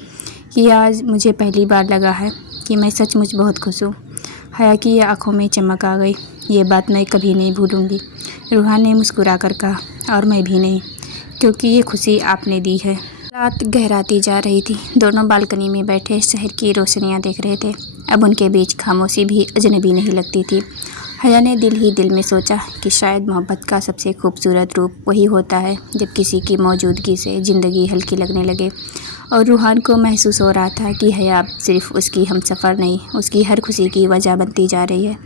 कि आज मुझे पहली बार लगा है कि मैं सचमुच बहुत खुश हूँ। हया की आंखों में चमक आ गई। ये बात मैं कभी नहीं भूलूंगी। रूहान ने मुस्कुरा कर कहा, और मैं भी नहीं, क्योंकि ये खुशी आपने दी है। रात गहराती जा रही थी। दोनों बालकनी में बैठे शहर की रोशनियां देख रहे थे। अब उनके बीच खामोशी भी अजनबी नहीं लगती थी। हया ने दिल ही दिल में सोचा कि शायद मोहब्बत का सबसे खूबसूरत रूप वही होता है जब किसी की मौजूदगी से ज़िंदगी हल्की लगने लगे। और रूहान को महसूस हो रहा था कि हया अब सिर्फ उसकी हमसफ़र नहीं, उसकी हर खुशी की वजह बनती जा रही है।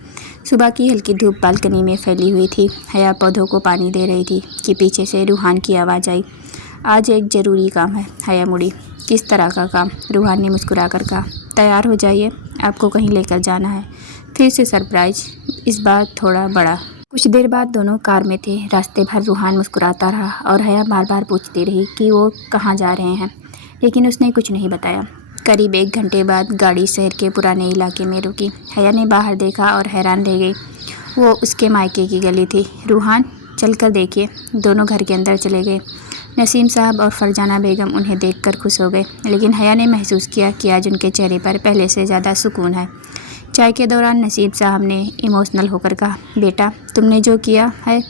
सुबह की हल्की धूप बालकनी में फैली हुई थी। हया पौधों को पानी दे रही थी कि पीछे से रूहान की आवाज़ आई, आज एक ज़रूरी काम है। हया मुड़ी। किस तरह का काम? रूहान ने मुस्कुरा कर कहा, तैयार हो जाइए, आपको कहीं लेकर जाना है। फिर से सरप्राइज, इस बार थोड़ा बड़ा। कुछ देर बाद दोनों कार में थे। रास्ते भर रूहान मुस्कुराता रहा और हया बार बार पूछती रही कि वो कहाँ जा रहे हैं, लेकिन उसने कुछ नहीं बताया। करीब 1 घंटे बाद गाड़ी शहर के पुराने इलाके में रुकी। हया ने बाहर देखा और हैरान रह गई। वो उसके मायके की गली थी। रूहान, चल कर देखिए। दोनों घर के अंदर चले गए। नसीम साहब और फरजाना बेगम उन्हें देखकर खुश हो गए, लेकिन हया ने महसूस किया कि आज उनके चेहरे पर पहले से ज़्यादा सुकून है। चाय के दौरान नसीब साहब ने इमोशनल होकर कहा, बेटा, तुमने जो किया है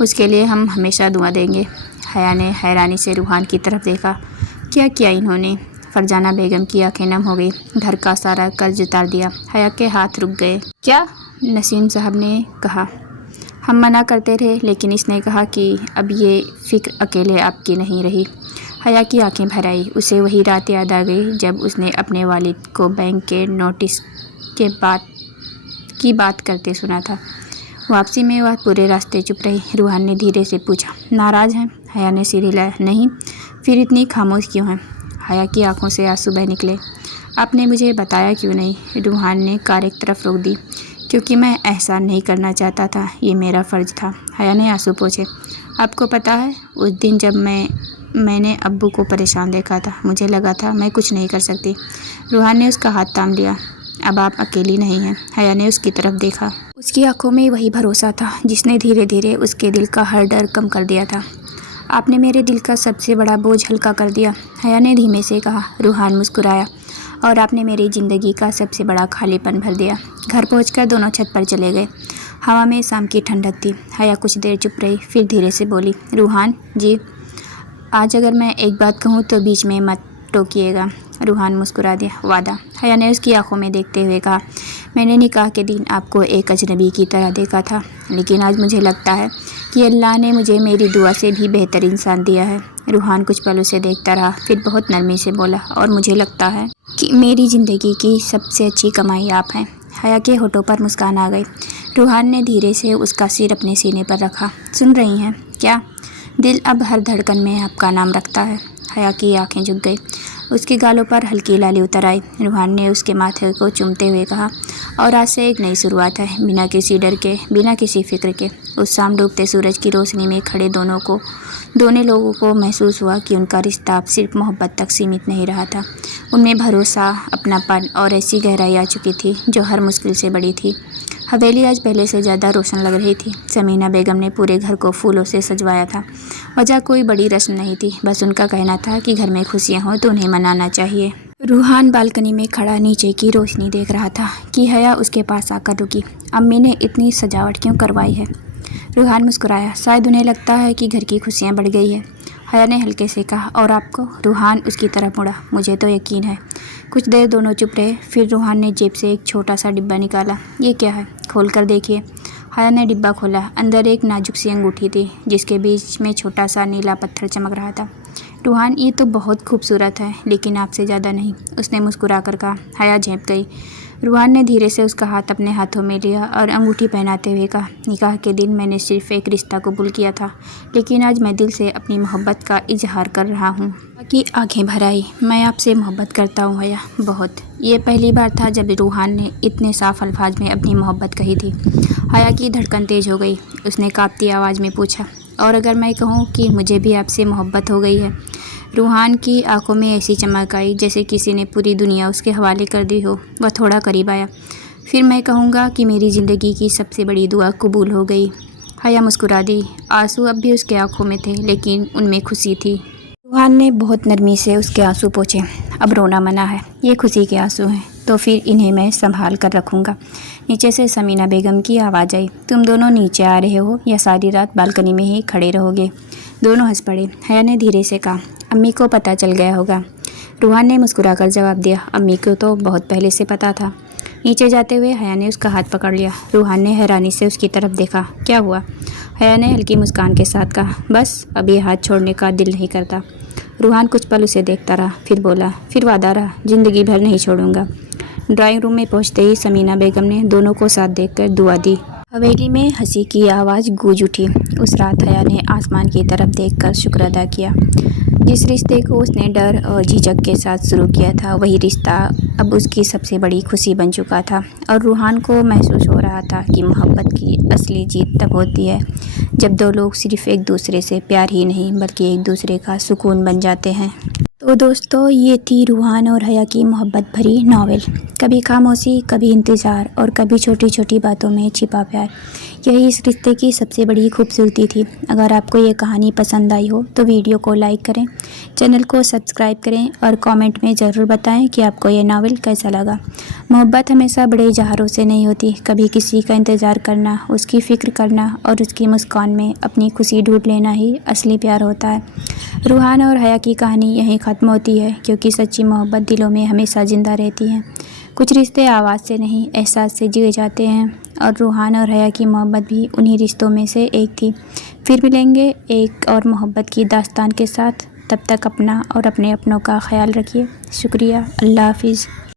उसके लिए हम हमेशा दुआ देंगे। हया ने हैरानी से रूहान की तरफ देखा। क्या किया इन्होंने? फरजाना बेगम की आंखें नम हो गई। घर का सारा कर्ज उतार दिया। हया के हाथ रुक गए। क्या? नसीम साहब ने कहा। हम मना करते रहे, लेकिन इसने कहा कि अब ये फ़िक्र अकेले आपकी नहीं रही। हया की आंखें भर आई। उसे वही रात याद आ गई जब उसने अपने वालिद को बैंक के नोटिस की बात करते सुना था। वापसी में वह पूरे रास्ते चुप रही। रूहान ने धीरे से पूछा, नाराज़ हैं? हया ने सिर हिलाया, नहीं। फिर इतनी खामोश क्यों हैं? हया की आंखों से आंसू बह निकले। आपने मुझे बताया क्यों नहीं? रूहान ने कार एक तरफ रोक दी। क्योंकि मैं एहसान नहीं करना चाहता था, ये मेरा फ़र्ज़ था। हया ने आंसू पोंछे। आपको पता है, उस दिन जब मैंने अब्बू को परेशान देखा था, मुझे लगा था मैं कुछ नहीं कर सकती। रूहान ने उसका हाथ थाम लिया। अब आप अकेली नहीं हैं। हया ने उसकी तरफ देखा। उसकी आंखों में वही भरोसा था जिसने धीरे धीरे उसके दिल का हर डर कम कर दिया था। आपने मेरे दिल का सबसे बड़ा बोझ हल्का कर दिया, हया ने धीमे से कहा। रूहान मुस्कुराया। और आपने मेरी ज़िंदगी का सबसे बड़ा खालीपन भर दिया। घर पहुंचकर दोनों छत पर चले गए। हवा में शाम की ठंडक थी। हया कुछ देर चुप रही, फिर धीरे से बोली, रूहान जी, आज अगर मैं एक बात कहूँ तो बीच में मत टोकिएगा। रूहान मुस्कुरा दिया। वादा? हया ने उसकी आंखों में देखते हुए कहा, मैंने निकाह के दिन आपको एक अजनबी की तरह देखा था, लेकिन आज मुझे लगता है कि अल्लाह ने मुझे मेरी दुआ से भी बेहतर इंसान दिया है। रूहान कुछ पल उसे देखता रहा, फिर बहुत नरमी से बोला, और मुझे लगता है कि मेरी ज़िंदगी की सबसे अच्छी कमाई आप हैं। हया के होठों पर मुस्कान आ गई। रूहान ने धीरे से उसका सिर अपने सीने पर रखा। सुन रही हैं क्या? दिल अब हर धड़कन में आपका नाम रखता है। हया की आंखें झुक गई। उसके गालों पर हल्की लाली उतर आई। रूहान ने उसके माथे को चूमते हुए कहा, और आज से एक नई शुरुआत है, बिना किसी डर के, बिना किसी फिक्र के। उस शाम डूबते सूरज की रोशनी में खड़े दोनों लोगों को महसूस हुआ कि उनका रिश्ता अब सिर्फ मोहब्बत तक सीमित नहीं रहा था। उनमें भरोसा, अपनापन और ऐसी गहराई आ चुकी थी जो हर मुश्किल से बड़ी थी। हवेली आज पहले से ज़्यादा रोशन लग रही थी। समीना बेगम ने पूरे घर को फूलों से सजवाया था। वजह कोई बड़ी रस्म नहीं थी, बस उनका कहना था कि घर में खुशियाँ हों तो उन्हें मनाना चाहिए। रूहान बालकनी में खड़ा नीचे की रोशनी देख रहा था कि हया उसके पास आकर रुकी। अम्मी ने इतनी सजावट क्यों करवाई है? रूहान मुस्कुराया। शायद उन्हें लगता है कि घर की खुशियाँ बढ़ गई है। हया ने हल्के से कहा, और आपको? रूहान उसकी तरफ मुड़ा। मुझे तो यकीन है। कुछ देर दोनों चुप रहे, फिर रूहान ने जेब से एक छोटा सा डिब्बा निकाला। ये क्या है? खोल कर देखिए। हया ने डिब्बा खोला। अंदर एक नाजुक सी अंगूठी थी जिसके बीच में छोटा सा नीला पत्थर चमक रहा था। रूहान, ये तो बहुत खूबसूरत है, लेकिन आपसे ज़्यादा नहीं, उसने मुस्कुरा कर कहा। हया झेंप गई। रूहान ने धीरे से उसका हाथ अपने हाथों में लिया और अंगूठी पहनाते हुए कहा, निकाह के दिन मैंने सिर्फ एक रिश्ता कबूल किया था, लेकिन आज मैं दिल से अपनी मोहब्बत का इजहार कर रहा हूँ। की आंखें भर आई। मैं आपसे मोहब्बत करता हूँ हया, बहुत। ये पहली बार था जब रूहान ने इतने साफ अल्फाज में अपनी मोहब्बत कही थी। हया की धड़कन तेज हो गई। उसने कांपती आवाज़ में पूछा, और अगर मैं कहूँ कि मुझे भी आपसे मोहब्बत हो गई है? रूहान की आंखों में ऐसी चमक आई जैसे किसी ने पूरी दुनिया उसके हवाले कर दी हो। वह थोड़ा करीब आया। फिर मैं कहूँगा कि मेरी ज़िंदगी की सबसे बड़ी दुआ कबूल हो गई। हया मुस्कुरा दी। आंसू अब भी उसके आंखों में थे, लेकिन उनमें खुशी थी। रूहान ने बहुत नरमी से उसके आंसू पोंछे। अब रोना मना है, ये खुशी के आंसू हैं, तो फिर इन्हें मैं संभाल कर रखूँगा। नीचे से समीना बेगम की आवाज़ आई, तुम दोनों नीचे आ रहे हो या सारी रात बालकनी में ही खड़े रहोगे? दोनों हंस पड़े। हया ने धीरे से कहा, अम्मी को पता चल गया होगा। रूहान ने मुस्कुराकर जवाब दिया, अम्मी को तो बहुत पहले से पता था। नीचे जाते हुए हया ने उसका हाथ पकड़ लिया। रूहान ने हैरानी से उसकी तरफ देखा। क्या हुआ? हया ने हल्की मुस्कान के साथ कहा, बस अब ये हाथ छोड़ने का दिल नहीं करता। रूहान कुछ पल उसे देखता रहा, फिर बोला, फिर वादा रहा, ज़िंदगी भर नहीं छोड़ूंगा। ड्राइंग रूम में पहुंचते ही समीना बेगम ने दोनों को साथ देखकर दुआ दी। हवेली में हंसी की आवाज़ गूंज उठी। उस रात हया ने आसमान की तरफ देखकर शुक्र अदा किया। जिस रिश्ते को उसने डर और झिझक के साथ शुरू किया था, वही रिश्ता अब उसकी सबसे बड़ी खुशी बन चुका था। और रूहान को महसूस हो रहा था कि मोहब्बत की असली जीत तब होती है जब दो लोग सिर्फ एक दूसरे से प्यार ही नहीं बल्कि एक दूसरे का सुकून बन जाते हैं। तो दोस्तों, ये थी रूहान और हया की मोहब्बत भरी नावल। कभी खामोशी, कभी इंतज़ार और कभी छोटी छोटी बातों में छिपा प्यार। यही इस रिश्ते की सबसे बड़ी खूबसूरती थी। अगर आपको ये कहानी पसंद आई हो तो वीडियो को लाइक करें, चैनल को सब्सक्राइब करें और कमेंट में ज़रूर बताएं कि आपको ये नावल कैसा लगा। मोहब्बत हमेशा बड़े इजहारों से नहीं होती। कभी किसी का इंतज़ार करना, उसकी फ़िक्र करना और उसकी मुस्कान में अपनी खुशी ढूंढ लेना ही असली प्यार होता है। रूहान और हया की कहानी यहीं ख़त्म होती है, क्योंकि सच्ची मोहब्बत दिलों में हमेशा ज़िंदा रहती है। कुछ रिश्ते आवाज़ से नहीं, एहसास से जिए जाते हैं, और रूहान और हया की मोहब्बत भी उन्हीं रिश्तों में से एक थी। फिर मिलेंगे एक और मोहब्बत की दास्तान के साथ। तब तक अपना और अपने अपनों का ख्याल रखिए। शुक्रिया। अल्लाह हाफिज़।